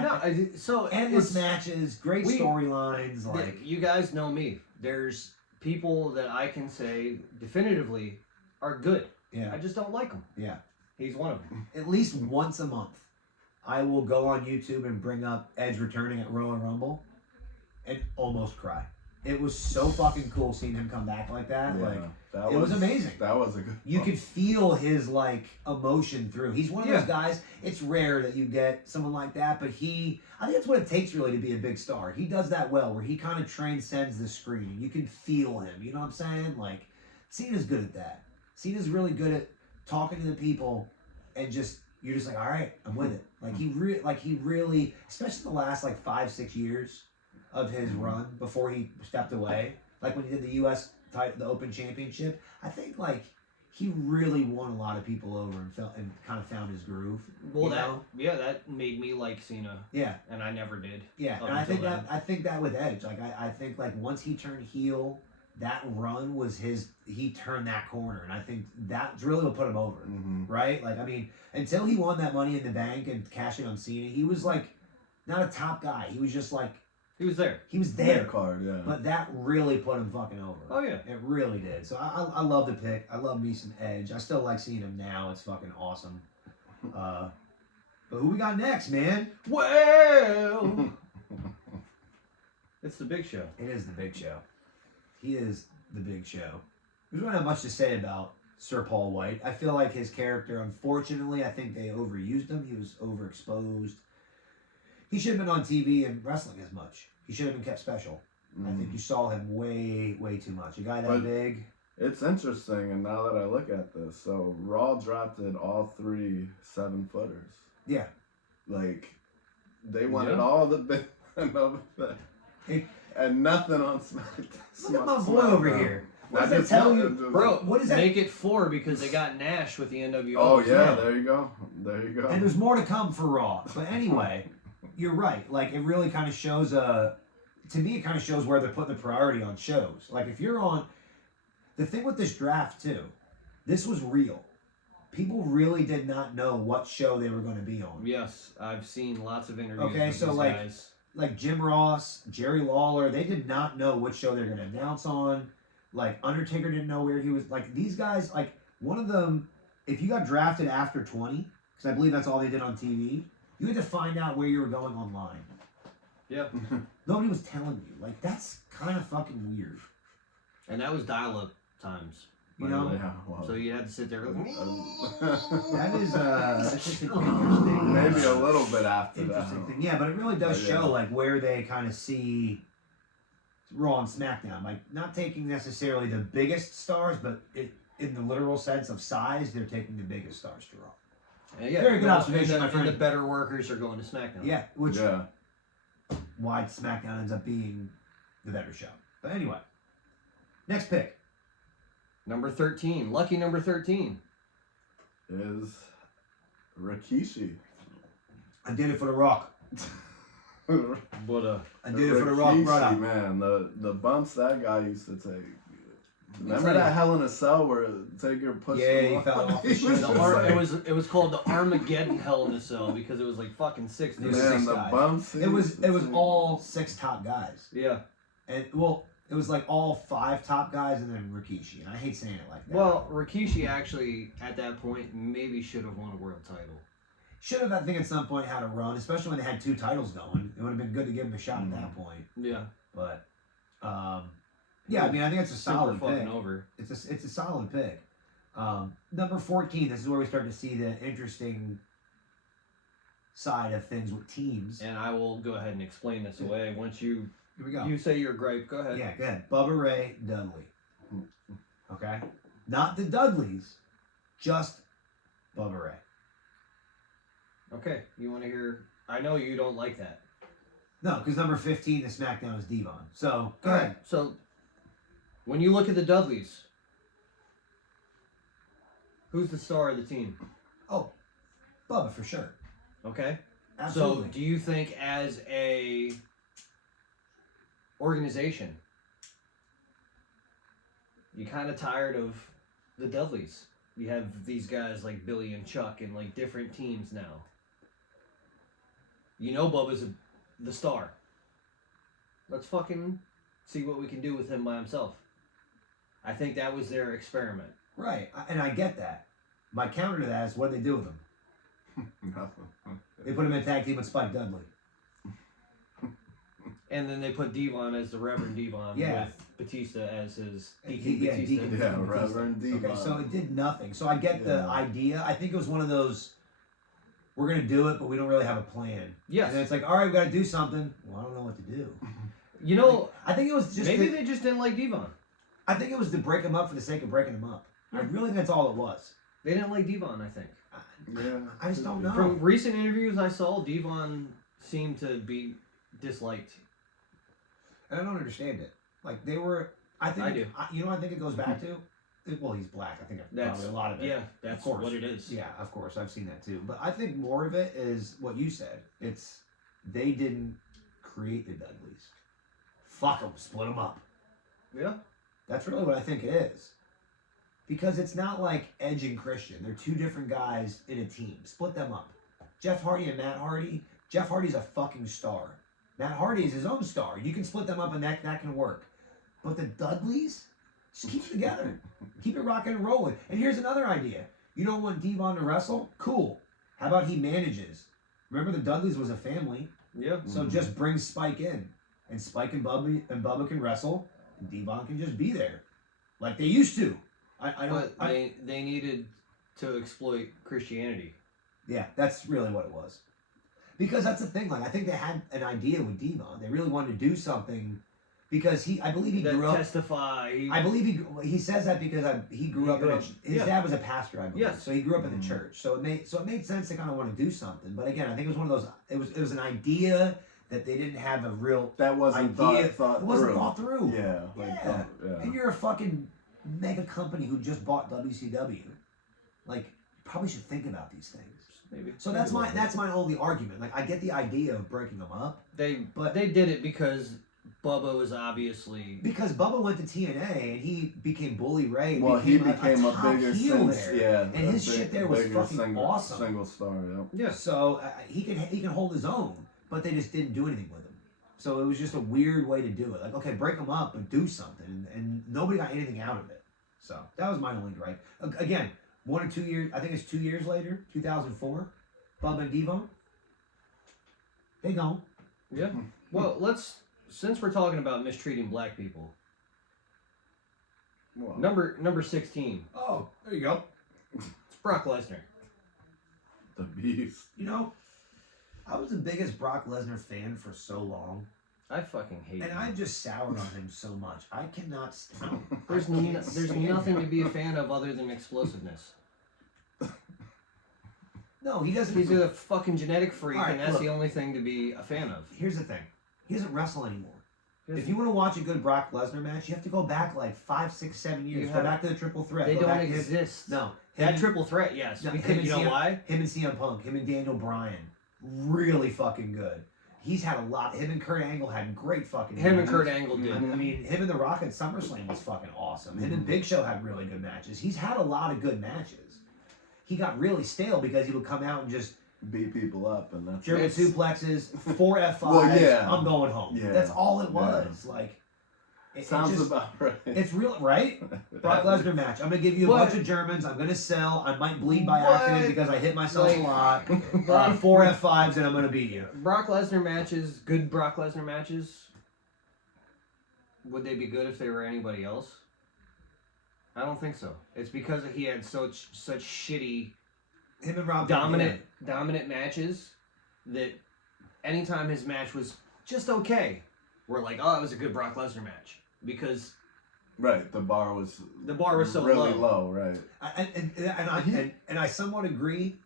so endless it's- matches, great storylines. You guys know me. There's people that I can say definitively are good. Yeah, I just don't like them. yeah. He's one of them. At least once a month, I will go on YouTube and bring up Edge returning at Royal Rumble, and almost cry. It was so fucking cool seeing him come back like that. That it was amazing. That was a good. You could feel his emotion through. He's one of those guys. It's rare that you get someone like that, but I think that's what it takes really to be a big star. He does that well, where he kind of transcends the screen. You can feel him. You know what I'm saying? Cena's good at that. Cena's really good at talking to the people, and you're just like, all right, I'm with it. He really, especially the last 5-6 years of his run before he stepped away, when he did the U.S. the Open Championship, I think he really won a lot of people over and kind of found his groove. Well, that made me like Cena. Yeah, and I never did. Yeah, and I think that with Edge, I think once he turned heel, that run was his. He turned that corner, and I think that's really what put him over, right? Until he won that Money in the Bank and cashed in on Cena, he was not a top guy. He was just he was there. He was there. Card, yeah. But that really put him fucking over. Oh yeah, it really did. So I love the pick. I love me some Edge. I still like seeing him now. It's fucking awesome. But who we got next, man? Well, it's the Big Show. It is the Big Show. He is the Big Show. There's not much to say about Sir Paul White. I feel like his character, unfortunately, I think they overused him. He was overexposed. He should have been on TV and wrestling as much. He should have been kept special. I think you saw him way, way too much. A guy that big. It's interesting, and now that I look at this, so Raw drafted all 3 7-footers. Yeah. They wanted all the big. and nothing on SmackDown. Look at my boy over here. What I does that just tell want- you? just- Bro, What is that? Make it 4 because they got Nash with the NWO. Oh yeah, Yeah. there you go. There you go. And there's more to come for Raw. But anyway, you're right. Like, it really kind of shows to me, it kind of shows where they're putting the priority on shows. Like, if you're on, the thing with this draft too, this was real. People really did not know what show they were going to be on. Yes, I've seen lots of interviews Okay, with so, these like, guys. Like Jim Ross, Jerry Lawler, they did not know which show they were going to announce on. Like, Undertaker didn't know where he was. Like, these guys, like, one of them, if you got drafted after 20, because I believe that's all they did on TV, you had to find out where you were going online. Yeah. Nobody was telling you. Like, that's kind of fucking weird. And that was dial-up times. You know? Yeah, well, So you had to sit there like, That is, that's just an interesting. maybe a little bit after that. Interesting thing. Yeah, but it really does But, yeah. show, like, where they kind of see Raw and SmackDown. Like, not taking necessarily the biggest stars, but in the literal sense of size, they're taking the biggest stars to Raw. and yeah, Very good and observation, my and friend. the better workers are going to SmackDown. Yeah, which Yeah. why SmackDown ends up being the better show. But anyway, next pick. Number 13. Lucky number 13. Is Rikishi. I did it for the Rock. What a... I did it for the Rock, Rikishi, brother. man, the bumps that guy used to take. Remember tell that you. Hell in a Cell where Taker pushed Yeah, him he off? fell off the He shit. was The just Ar- like- it was called the Armageddon Hell in a Cell because it was like fucking 6 It was dudes. six Man, the guys. bumps. It was all 6 top guys. Yeah. And, well, it was like all 5 top guys and then Rikishi. And I hate saying it like that. Well, Rikishi actually, at that point, maybe should have won a world title. Should have, I think, at some point had a run, especially when they had 2 titles going. It would have been good to give him a shot at that point. Yeah. But, yeah, I mean, I think it's a solid Super fucking pick. over. It's a solid pick. Number 14, this is where we start to see the interesting side of things with teams. And I will go ahead and explain this away. Once you Here we go. you say your gripe, go ahead. Yeah, go ahead. Bubba Ray Dudley. Okay? Not the Dudleys, just Bubba Ray. Okay, you want to hear... I know you don't like that. No, because number 15 to SmackDown is Devon. So, go All ahead. right, so when you look at the Dudleys, who's the star of the team? Oh, Bubba for sure. Okay? Absolutely. So, do you think as a organization, you kind of tired of the Dudleys? You have these guys like Billy and Chuck in like different teams now. You know Bubba's the star. Let's fucking see what we can do with him by himself. I think that was their experiment. Right, and I get that. My counter to that is what did they do with him? They put him in a tag team with Spike Dudley. And then they put Devon as the Reverend Devon Yeah. with Batista as his He- Deacon yeah, Batista. Deacon Yeah, Batista. Reverend Devon. Okay, so it did nothing. So I get the Yeah. idea. I think it was one of those, we're going to do it, but we don't really have a plan. Yes. And then it's like, all right, we got to do something. Well, I don't know what to do. You know, I think it was just maybe they just didn't like Devon. I think it was to break him up for the sake of breaking him up. I really think that's all it was. They didn't like Devon, I think. Yeah. I just don't know. From recent interviews I saw, Devon seemed to be disliked. And I don't understand it. Like they were, I think. I do. You know what I think it goes back to? Well, he's black. I think That's probably a lot of it. Yeah, that's course. what it is. Yeah, of course. I've seen that too. But I think more of it is what you said. It's they didn't create the Dudleys. Fuck them. Split them up. Yeah. That's really what I think it is. Because it's not like Edge and Christian. They're 2 different guys in a team. Split them up. Jeff Hardy and Matt Hardy. Jeff Hardy's a fucking star. Matt Hardy is his own star. You can split them up and that can work. But the Dudleys, just keep it together. Keep it rocking and rolling. And here's another idea. You don't want Devon to wrestle? Cool. How about he manages? Remember the Dudleys was a family. Yeah. So just bring Spike in. And Spike and Bubba can wrestle. And Devon can just be there. Like they used to. But they needed to exploit Christianity. Yeah, that's really what it was. Because that's the thing. Like I think they had an idea with Devon. They really wanted to do something because I believe he That grew up. testify. I believe he says that because he grew up in his yeah. dad was a pastor, I believe. Yes. So he grew up in the church. So it made sense to kind of want to do something. But again, I think it was one of those. It was an idea that they didn't have a real That wasn't idea. thought It wasn't through. thought through. Yeah. Yeah. And you're a fucking mega company who just bought WCW. Like, you probably should think about these things. Maybe. So that's my only argument. Like, I get the idea of breaking them up. But they did it because Bubba was obviously Because Bubba went to TNA and he became Bully Ray. And Well, he became became a a top bigger heel sense, there. yeah. And his shit there was fucking awesome. Single star, yeah. yeah. So he can hold his own, but they just didn't do anything with him. So it was just a weird way to do it. Like, okay, break them up, but do something, and nobody got anything out of it. So that was my only gripe. Again, 1 or 2 years. I think it's 2 years later, 2004. Bubba and Devon. They gone. Yeah. Well, since we're talking about mistreating black people, Well, number 16, Oh, there you go. it's Brock Lesnar. the beast. You know, I was the biggest Brock Lesnar fan for so long, I fucking hate and him. I just soured on him so much. I cannot stand. There's nothing to be a fan of other than explosiveness. No, he doesn't. He's a fucking genetic freak, All right, and that's look. the only thing to be a fan of. Here's the thing. He doesn't wrestle anymore. He If you want to watch a good Brock Lesnar match, you have to go back like 5, 6, 7 years. You Go have- back to the triple threat. They Go don't back to exist. No. That triple threat, yes. No, because him and you know CM why? Him and CM Punk, him and Daniel Bryan, really fucking good. He's had a lot. Him and Kurt Angle had great fucking Him and matches. Kurt Angle did. I mean, him and The Rock at SummerSlam was fucking awesome. Him and Big Show had really good matches. He's had a lot of good matches. He got really stale because he would come out and just Beat people up, and that's German it. suplexes, 4 F5s, Well, yeah. I'm going home. Yeah. That's all it was. Like, it Sounds just, about right. it's real, right? Brock Lesnar match. I'm gonna give you a But- bunch of Germans. I'm gonna sell. I might bleed by accident But- because I hit myself a lot. Brock- 4 F5s and I'm gonna beat you. Brock Lesnar matches, good Brock Lesnar matches, would they be good if they were anybody else? I don't think so. It's because he had such shitty Him and Rob dominant matches that anytime his match was just okay, we're like, oh, it was a good Brock Lesnar match because Right, the bar was so really low. low, right? And I somewhat agree,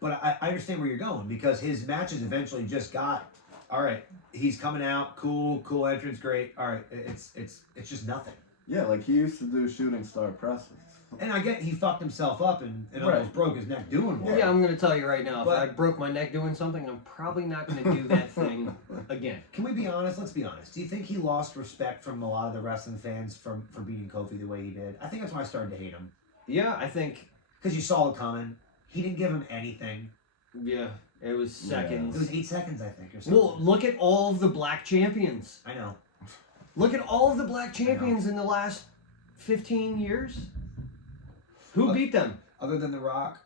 but I understand where you're going because his matches eventually just got all right. He's coming out, cool entrance, great. All right, it's just nothing. Yeah, like he used to do shooting star presses. And I get he fucked himself up and Right. almost broke his neck doing one. Yeah, I'm gonna tell you right now, But- if I broke my neck doing something, I'm probably not gonna do that thing again. Can we be honest? Let's be honest. Do you think he lost respect from a lot of the wrestling fans for beating Kofi the way he did? I think that's why I started to hate him. Yeah, I think. Because you saw it coming. He didn't give him anything. Yeah, it was Yeah. It seconds. was 8 seconds, I think, or something. Well, look at all of the black champions. I know. Look at all of the black champions in the last 15 years. Who But- beat them? Other than The Rock.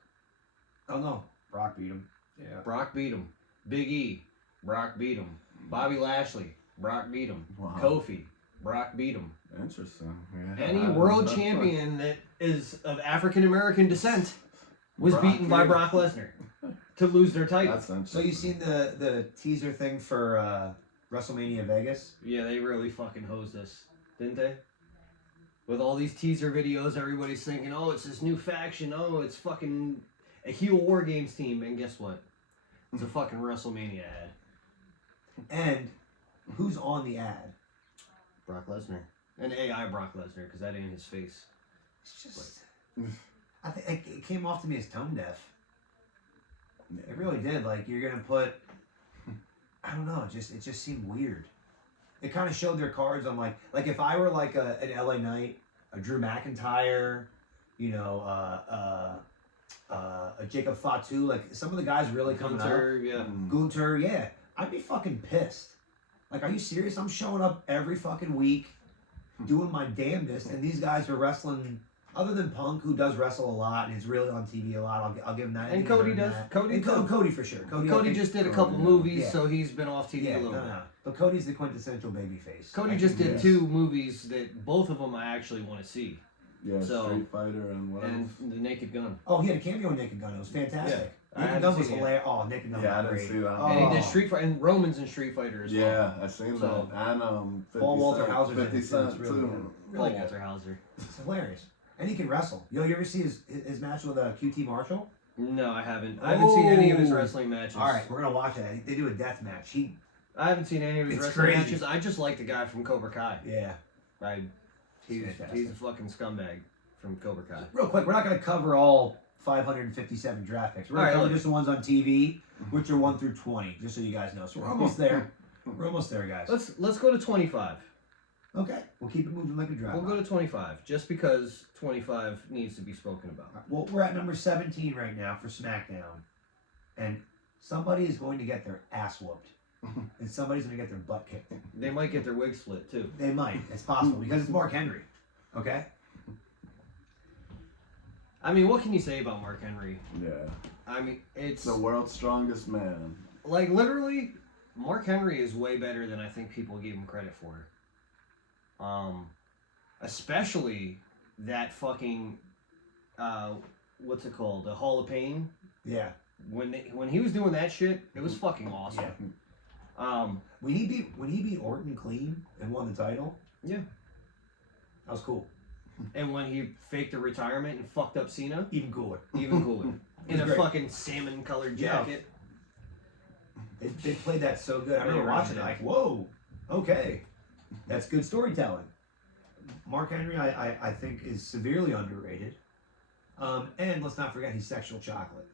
Oh, no. Brock beat him. Yeah. Brock beat him. Big E, Brock beat him. Bobby Lashley, Brock beat him. Wow. Kofi, Brock beat him. Interesting. Yeah. Any world champion that is of African American descent was Brock beaten by beat him. Brock Lesnar to lose their title. That's interesting. So you seen the teaser thing for WrestleMania Vegas? Yeah, they really fucking hosed us, didn't they? With all these teaser videos, everybody's thinking, oh, it's this new faction. Oh, it's fucking a heel War Games team. And guess what? It's a fucking WrestleMania ad. And who's on the ad? Brock Lesnar. An AI Brock Lesnar, because that ain't his face. It's just... I think it came off to me as tone deaf. It really did. Like, you're going to put... I don't know. It just seemed weird. It kind of showed their cards on like if I were like an LA Knight, a Drew McIntyre, you know, a Jacob Fatu, like some of the guys really coming up. Gunther, yeah. Gunter, yeah, I'd be fucking pissed. Like, are you serious? I'm showing up every fucking week, doing my damnedest, and these guys are wrestling. Other than Punk, who does wrestle a lot and is really on TV a lot, I'll give him that. And I'll give Cody him does. that. Cody And too. Cody for sure. Cody I think- just did a Oh, couple yeah. movies, Yeah. so he's been off TV Yeah, a little no, bit. no. But Cody's the quintessential babyface. Cody I just can- did yes. 2 movies that both of them I actually want to see. Yeah, So- Street Fighter and what And else? The Naked Gun. Oh, he had a cameo in Naked Gun. It was fantastic. I Naked haven't Gun was seen it. hilarious. Oh, Naked Gun Yeah, I was didn't great. see that. Oh. And he did Street Fighter and Roman's in Street Fighter as well. Yeah, I seen So- that. And 50 Paul Walter Cent, Hauser's in it, 50 too. It's Cent really too. good. Paul Really good. Walter Hauser. It's hilarious. And he can wrestle. Yo, you ever see his match with QT Marshall? No, I haven't. I haven't seen any of his Oh. wrestling matches. All right, we're gonna watch it. They do a death match. I haven't seen any of his It's wrestling crazy. matches. I just like the guy from Cobra Kai. Yeah. He's Fantastic. a fucking scumbag from Cobra Kai. Real quick, we're not going to cover all 557 draft picks. We're going All to right, cover look. just the ones on TV, which are 1 through 20, just so you guys know. So we're almost there. We're almost there, guys. Let's go to 25. Okay. We'll keep it moving like a draft. We'll go to 25, just because 25 needs to be spoken about. Well, we're at number 17 right now for SmackDown. And somebody is going to get their ass whooped. And somebody's going to get their butt kicked. They might get their wig split too. They might. It's possible because it's Mark Henry. Okay? I mean, what can you say about Mark Henry? Yeah. I mean, it's The world's strongest man. like literally, Mark Henry is way better than I think people gave him credit for. Especially that fucking, what's it called? The Hall of Pain. Yeah. When he was doing that shit, it was fucking awesome. Yeah. When he beat Orton clean and won the title. Yeah. That was cool. And when he faked a retirement and fucked up Cena, Even cooler. even cooler. In a great. fucking salmon colored Yeah. jacket. They played that so good. I remember They watching it really like, whoa, okay. That's good storytelling. Mark Henry, I think, is severely underrated. And let's not forget he's sexual chocolate.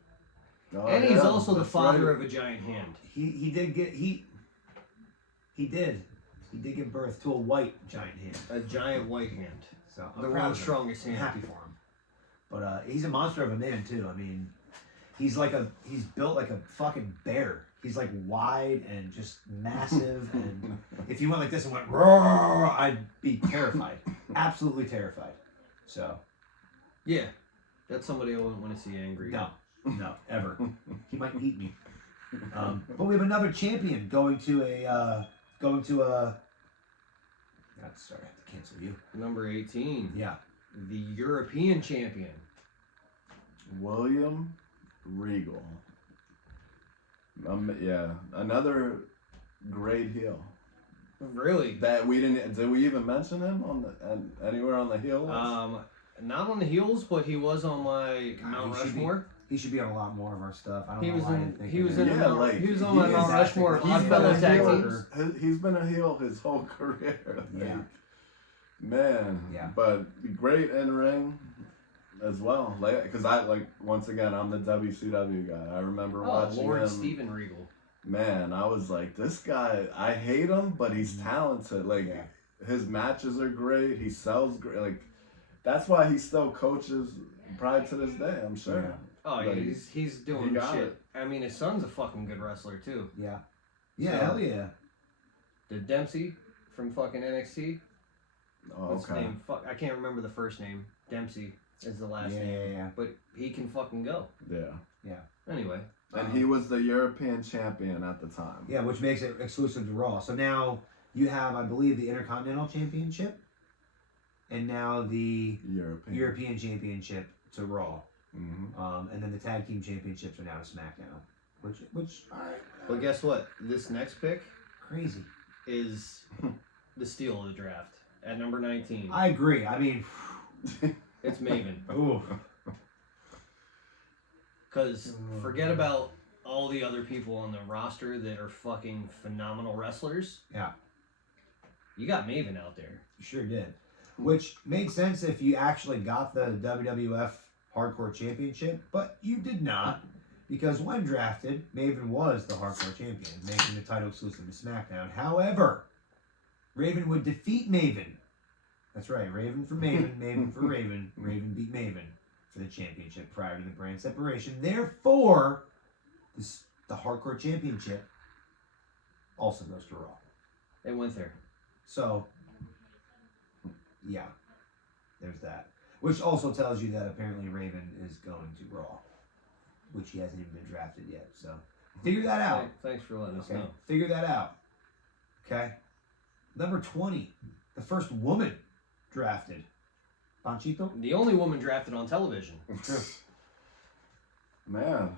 Oh, And he's yeah, also the that's father right. of a giant hand. He did give birth to a white giant hand. A giant white hand. So The I'm proud world's of him. strongest I'm hand. happy for him. But he's a monster of a man too. I mean, he's built like a fucking bear. He's like wide and just massive. And if he went like this and went roar, I'd be terrified. Absolutely terrified. So Yeah. That's somebody I wouldn't want to see angry. no, ever. He might eat me. But we have another champion going to a. God, sorry, I have to cancel you. Number 18. Yeah. The European champion. William Regal. Yeah, another great heel. Really? That we didn't. Did we even mention him on the anywhere on the heel list? Not on the heels, but he was on my God, Mount he should be. Rushmore. He should be on a lot more of our stuff. I don't He know was why I in. didn't think He of was him. in. Yeah, Mount, like, he was on he my is Mount actually- Rushmore of he's Odd been Fellow a tag heel. teams. He's been a heel his whole career. Like, Yeah. Man. Yeah. But great in ring as well. Like, because once again, I'm the WCW guy. I remember Oh, watching Lord him. Steven Regal. Man, I was like, this guy. I hate him, but he's talented. Like, Yeah. his matches are great. He sells great. Like, that's why he still coaches probably to this day. I'm sure. Yeah. Oh, Like, he's doing he got shit. it. I mean, his son's a fucking good wrestler too. Yeah. Yeah, So- hell yeah. The Dempsey from fucking NXT. Oh, What's his okay. name? I can't remember the first name. Dempsey is the last Yeah, name. yeah. But he can fucking go. Yeah. Anyway. And he was the European champion at the time. Yeah, which makes it exclusive to Raw. So now you have, I believe, the Intercontinental Championship, and now the European Championship to Raw, Mm-hmm. and then the Tag Team Championships are now to SmackDown. Which, all right, But guess what? This next pick crazy. is the steal of the draft at number 19. I agree. I mean, It's Maven. ooh, Because forget about all the other people on the roster that are fucking phenomenal wrestlers. Yeah. You got Maven out there. you sure did. Which made sense if you actually got the WWF Hardcore Championship, but you did not, because when drafted, Maven was the Hardcore Champion, making the title exclusive to SmackDown. However, Raven would defeat Maven. That's right, Raven for Maven, Maven for Raven. Raven beat Maven for the championship prior to the brand separation. Therefore, the Hardcore Championship also goes to Raw. It went there. So, yeah, there's that. Which also tells you that apparently Raven is going to Raw, which he hasn't even been drafted yet. So, figure that out. Thanks for letting us Okay, know. figure that out. Okay, number 20, the first woman drafted. Panchito. The only woman drafted on television. Man,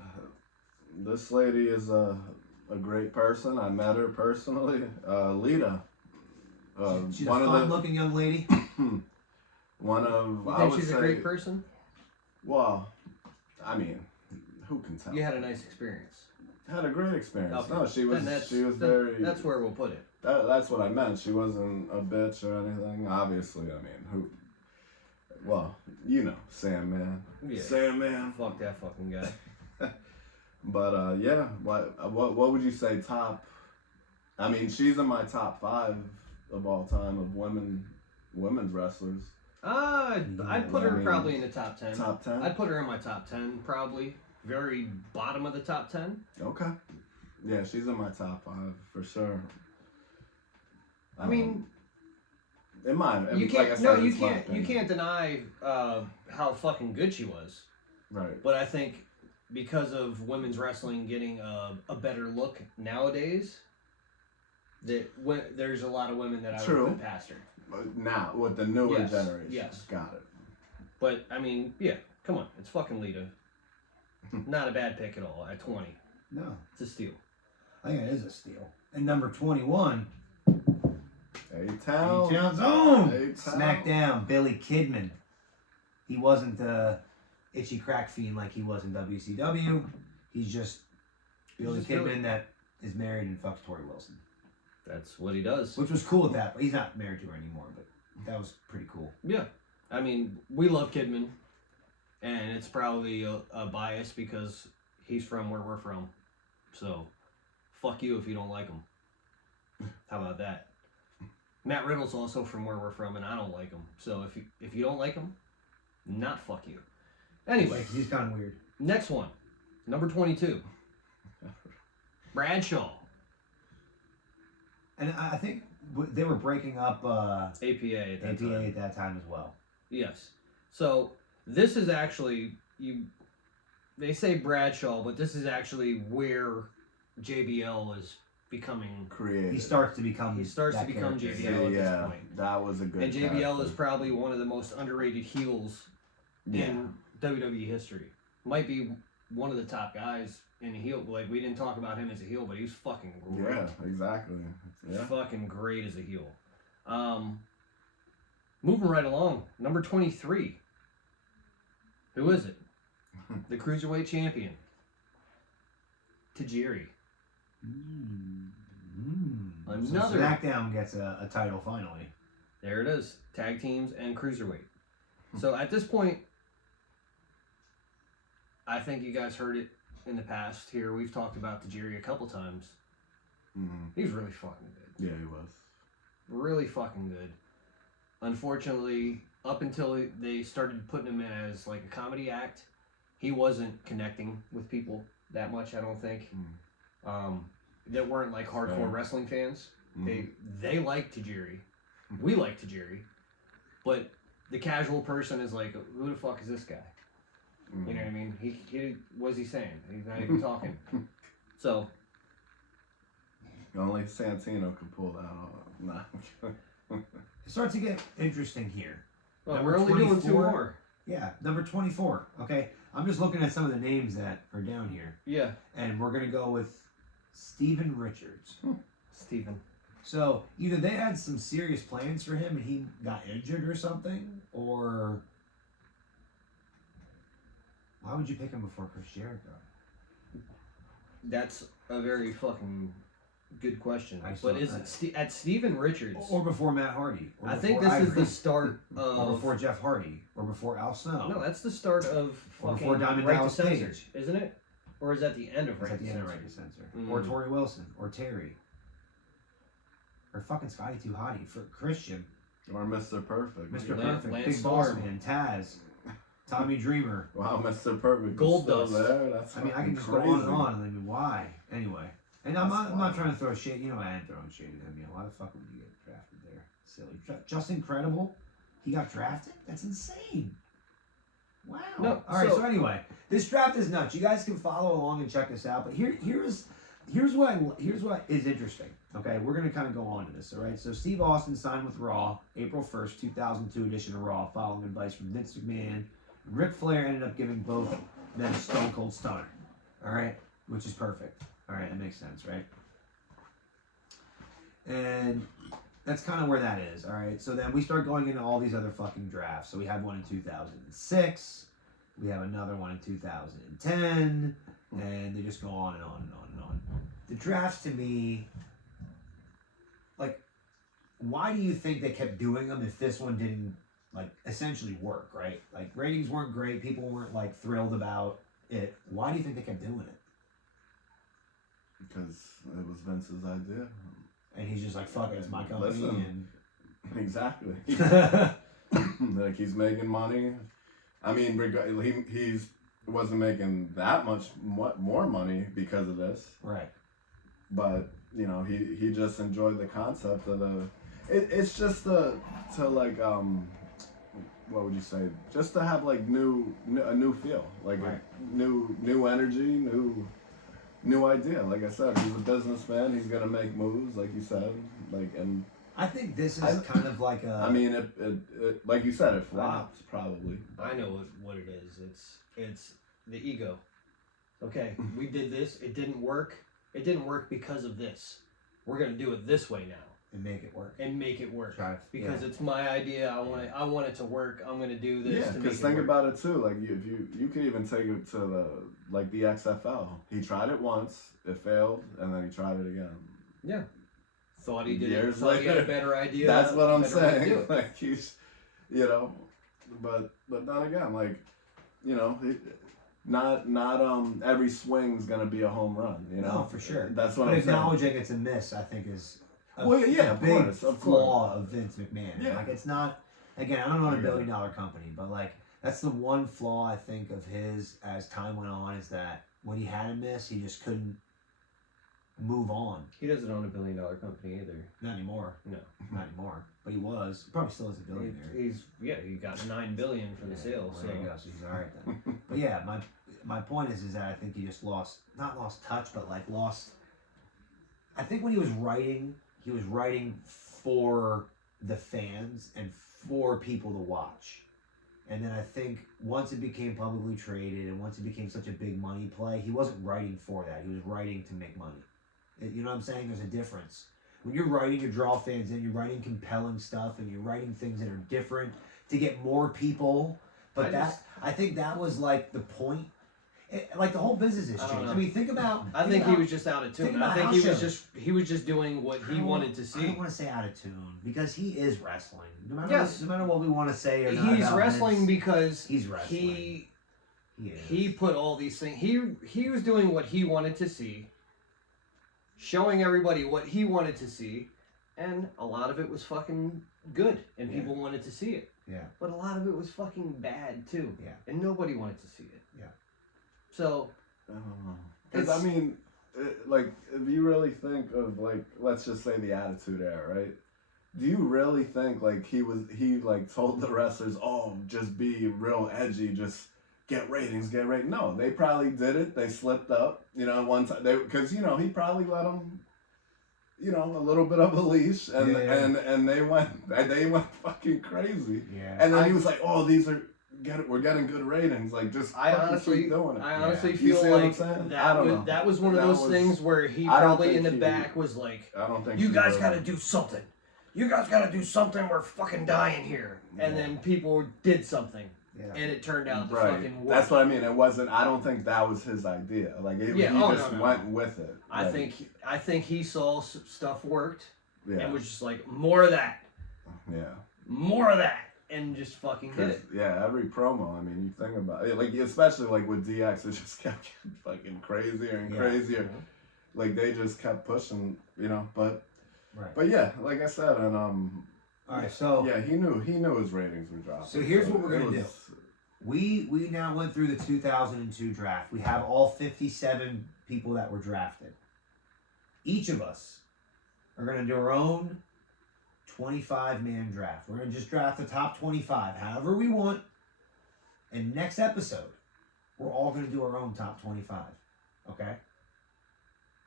this lady is a great person. I met her personally. Lita. She's one a of the fun-looking young lady. one of You I think would she's say. a great person? Well, I mean, who can tell? You had a nice experience. Had a great experience. Okay. No, she was. Then Very. That's where we'll put it. That's what I meant. She wasn't a bitch or anything. Obviously, I mean, who? Well, you know, Sandman. Yeah. Sandman. Fuck that fucking guy. But yeah, what would you say top? I mean, she's in my top 5 of all time of women's wrestlers. I'd put her probably in the top 10. Top 10. I'd put her in my top 10 probably. Very bottom of the top 10. Okay. Yeah, she's in my top 5 for sure. I mean, in mine, you can't. like I No, said, you it's my can't. You opinion. can't deny how fucking good she was. Right. But I think because of women's wrestling getting a better look nowadays, there's a lot of women that I would put past her. But now with the newer generation, yes, got it. But I mean, yeah, come on, it's fucking Lita. Not a bad pick at all at 20. No. It's a steal. I think it is a steal. And number 21, A-Town. A-Town's own A-Town. SmackDown, Billy Kidman. He wasn't the itchy crack fiend like he was in WCW. He's just Billy Kidman that is married and fucks Tori Wilson. That's what he does. Which was cool at that. He's not married to her anymore, but that was pretty cool. Yeah. I mean, we love Kidman. And it's probably a bias because he's from where we're from. So, fuck you if you don't like him. How about that? Matt Riddle's also from where we're from, and I don't like him. So if you don't like him, not fuck you. Anyway, Like, he's kind of weird. next one, number 22, Bradshaw, And I think they were breaking up APA at that APA time. at that time as well. Yes. So this is actually they say Bradshaw, but this is actually where JBL is becoming. Creative. He starts to become that character. JBL at this point. That was a good. And JBL character. is probably one of the most underrated heels in WWE history. Might be one of the top guys in heel. Like, we didn't talk about him as a heel, but he's fucking great. Yeah, exactly. Yeah. Fucking great as a heel. Moving right along, number 23. Who is it? The Cruiserweight Champion. Tajiri. Another. So SmackDown gets a title finally. There it is. Tag teams and Cruiserweight. So at this point, I think you guys heard it in the past here. We've talked about Tajiri a couple times. Mm-hmm. He's really fucking good. Yeah, he was. Really fucking good. Unfortunately, up until they started putting him in as like a comedy act, he wasn't connecting with people that much, I don't think. That weren't like hardcore wrestling fans. They like Tajiri. We like Tajiri. But the casual person is like, who the fuck is this guy? You know what I mean? He what's he saying? He's not even talking. So only Santino could pull that off. Nah. It starts to get interesting here. well, Number we're only doing 2 24. more. Yeah, number 24. Okay, I'm just looking at some of the names that are down here, Yeah. and we're gonna go with Steven Richards. Steven. So either they had some serious plans for him and he got injured or something, or why would you pick him before Chris Jericho? That's a very fucking good question. I But saw is that. it at Steven Richards? Or before Matt Hardy? Or I think before this is Ivory, the start of. or before Jeff Hardy, or before Al Snow. No, that's the start of Or fucking before Diamond Right Dallas to Censor, Page. isn't it? Or is that the end of It's Right at to the end of Censor? Right to Censor. Mm. Or Tori Wilson, or Terry. Or fucking Scotty Too Hottie, for Christian, Or Mr. Perfect. Mr. Lance Perfect, Lance Big Boss Storm. Man, Taz, Tommy Dreamer. Wow, Mr. Perfect. Gold Gold Dust. there. That's I mean, I fucking can just crazy. go on and on. I mean, why? Anyway. And I'm That's not wild. trying to throw shade. You know, I am throwing shade at him. You know, why the fuck would you get drafted there? Silly. Just Incredible. He got drafted? That's insane. Wow. No, All right. so- So anyway, this draft is nuts. You guys can follow along and check this out. But here's what is interesting. Okay, we're gonna kind of go on to this. All right. So Steve Austin signed with Raw April 1st, 2002 edition of Raw, following advice from Vince McMahon. Ric Flair ended up giving both men a Stone Cold Stunner. All right, which is perfect. All right, that makes sense, right? And that's kind of where that is. All right. So then we start going into all these other fucking drafts. So we had one in 2006. We have another one in 2010. and they just go on and on and on and on. The drafts to me, like, why do you think they kept doing them if this one didn't, like, essentially work, right? Like, ratings weren't great, people weren't, like, thrilled about it. Why do you think they kept doing it? Because it was Vince's idea. And he's just like, fuck it, it's my company. Listen. And Exactly. Like, he's making money. I mean, he's wasn't making that much more money because of this. right. But, you know, he just enjoyed the concept of the... It's just to like, what would you say? Just to have, like, a new feel. Like, Right. a new energy, new idea. Like I said, he's a businessman. He's gonna make moves, like you said. Like, and I think this is kind of like a... I mean, it like you said, it flopped probably. I know what it is. It's the ego. Okay, we did this. It didn't work. It didn't work because of this. We're gonna do it this way now and make it work. and make it work Try, because yeah. it's my idea. I want it to work. I'm gonna do this. Yeah, to because make it think work. about it too. Like you could even take it to the XFL. He tried it once, it failed, and then he tried it again. Yeah. Thought he did Years it. Thought he had a later. better idea. That's what I'm better way to do saying. it. Like he's, you know, but then again, like, you know, not every swing's gonna be a home run. You know, No, for sure. That's what But I'm saying. acknowledging it's a miss, I think, is a, Well, yeah, a of big course, of flaw of Vince McMahon. Yeah. Like, it's not... Again, I don't own I a get it. $1 billion company, but, like, that's the one flaw, I think, of his as time went on, is that when he had a miss, he just couldn't move on. He doesn't own a $1 billion company either. Not anymore. No. Not anymore. But he was. Probably still is a billionaire. He got $9 billion for the sale. Well, So there you go. So he's all right then. But yeah, my point is that I think he just not lost touch, but like lost. I think when he was writing for the fans and for people to watch. And then I think once it became publicly traded and once it became such a big money play, he wasn't writing for that. He was writing to make money. You know what I'm saying? There's a difference. When you're writing to draw fans in, you're writing compelling stuff and you're writing things that are different to get more people. But I think that was like the point. Like the whole business has I don't changed. know. I mean, think about. I think he was just out of tune. think about I think house he was just doing what he wanted to I see. don't want to say out of tune because he is wrestling. No matter, Yes. no matter what we want to say or not He's about wrestling Vince, because he's wrestling. he put all these things. He was doing what he wanted to see, showing everybody what he wanted to see, and a lot of it was fucking good, and Yeah. people wanted to see it. Yeah. But a lot of it was fucking bad too. Yeah. And nobody wanted to see it. Yeah. So I don't know. Because I mean, like, if you really think of, like, let's just say the Attitude Era, right? Do you really think like he told the wrestlers, oh, just be real edgy, just get ratings. No, they probably did it. They slipped up, you know, one time because you know he probably let them, you know, a little bit of a leash, and and they went fucking crazy. Yeah. And then he was like, oh, we're getting good ratings. Like, just I fucking honestly, keep doing it. I honestly You feel see what I'm like saying? I that don't was know. that was one of That those was- things where he I don't probably think in the he- back was like, I don't think "You he guys really- got to do something. You guys got to do something. We're fucking dying here." And Yeah. then people did something, Yeah. and it turned out to Right. fucking work. That's what I mean. It wasn't. I don't think that was his idea. Like he Yeah, just no. went with it. I Like, think he saw stuff worked Yeah. and was just like, more of that, Yeah. more of that, and just fucking did 'Cause, it. yeah, every promo. I mean, you think about it, like especially like with DX, it just kept getting fucking crazier and Yeah. crazier. Like they just kept pushing, you know. But Right. yeah, like I said, and All right. So yeah, he knew his ratings were dropping. So here's what we're it gonna do. was- we now went through the 2002 draft. We have all 57 people that were drafted. Each of us are gonna do our own 25-man draft. We're gonna just draft the top 25, however we want. And next episode, we're all gonna do our own top 25. Okay?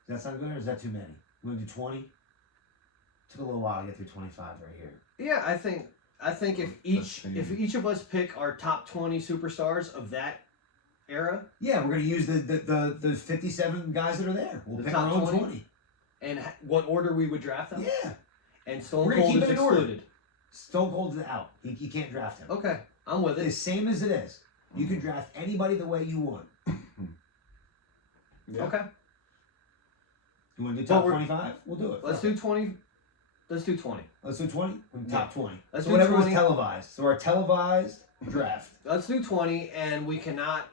Does that sound good, or is that too many? We're gonna do 20. Took a little while to get through 25 right here. Yeah, I think if each of us pick our top 20 superstars of that era, Yeah, we're gonna use the 57 guys that are there. We'll The pick top our own 20? 20. and what order we would draft them, Yeah. and Stone We're gonna Cold keep is it in order. excluded. Stone Cold's out. You can't draft him. Okay, I'm with The it. same as it is. You can draft anybody the way you want. Yeah. Okay. You want to do top Well, 25? We'll do it. Let's do 20. Let's do 20. Let's do 20. Top 20. Let's So do whatever 20. was televised. So our televised draft. Let's do 20, and we cannot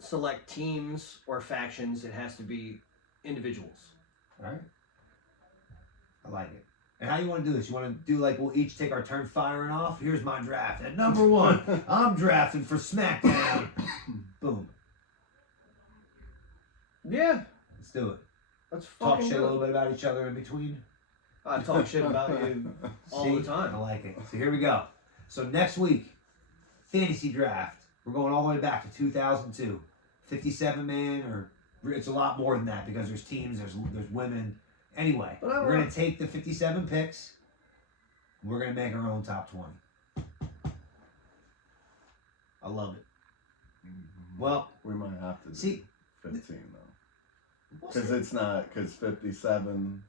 select teams or factions. It has to be individuals. All right. I like it. And how you want to do this? You want to do like we'll each take our turn firing off? Here's my draft. At number 1, I'm drafting for SmackDown. Boom. Yeah. Let's do it. Let's Talk fucking shit a do little it. bit about each other in between. I talk shit about you all See? the time. I like it. So here we go. So next week, fantasy draft. We're going all the way back to 2002. 57 man, or it's a lot more than that because there's teams, there's women. Anyway, But I we're going want- to take the 57 picks. We're going to make our own top 20. I love it. Well, We might have to do see, 15 though. we'll Because see. it's not, because 57,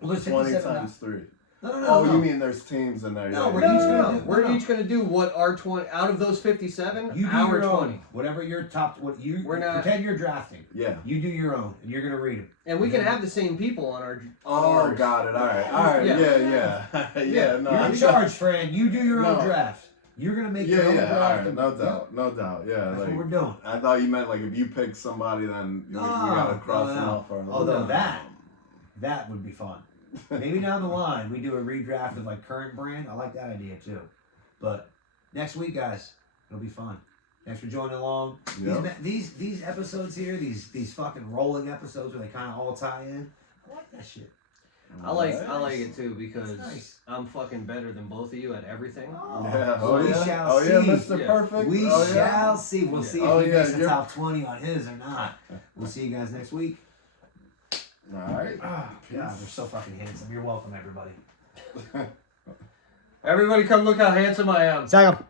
Well, there's 20 57 times 3. No. Oh, you mean there's teams in there? No, yeah, we're yeah, each yeah, gonna yeah. do- We're no. each gonna do what our 20 out of those 57. You do our your 20, own. Whatever your top, what you We're not- pretend you're drafting. Yeah. You do your own, and you're going to read them. and we can have the same people on our. Oh, ours. got it. All right. Yeah. Yeah. No, You're I'm in charge, Fran. You do your own No. draft. You're going to make Yeah, your own yeah. All draft. right. No doubt. No doubt. Yeah. That's Like, what we're doing. I thought you meant like if you pick somebody, then we gotta cross them off our list. Although that would be fun. Maybe down the line we do a redraft of like current brand. I like that idea too. But next week, guys, it'll be fun. Thanks for joining along. Yep. These episodes here, these fucking rolling episodes where they kind of all tie in. I like that shit. I like it too because That's nice. I'm fucking better than both of you at everything. Oh, Yeah. well, we yeah. shall Oh see. yeah, Mr. Yeah. Perfect. We oh, yeah. shall see. We'll see if Oh, he yeah, makes the you're- top 20 on his or not. We'll see you guys next week. All right. Oh, God, they're so fucking handsome. You're welcome, everybody. Everybody, come look how handsome I am. Second.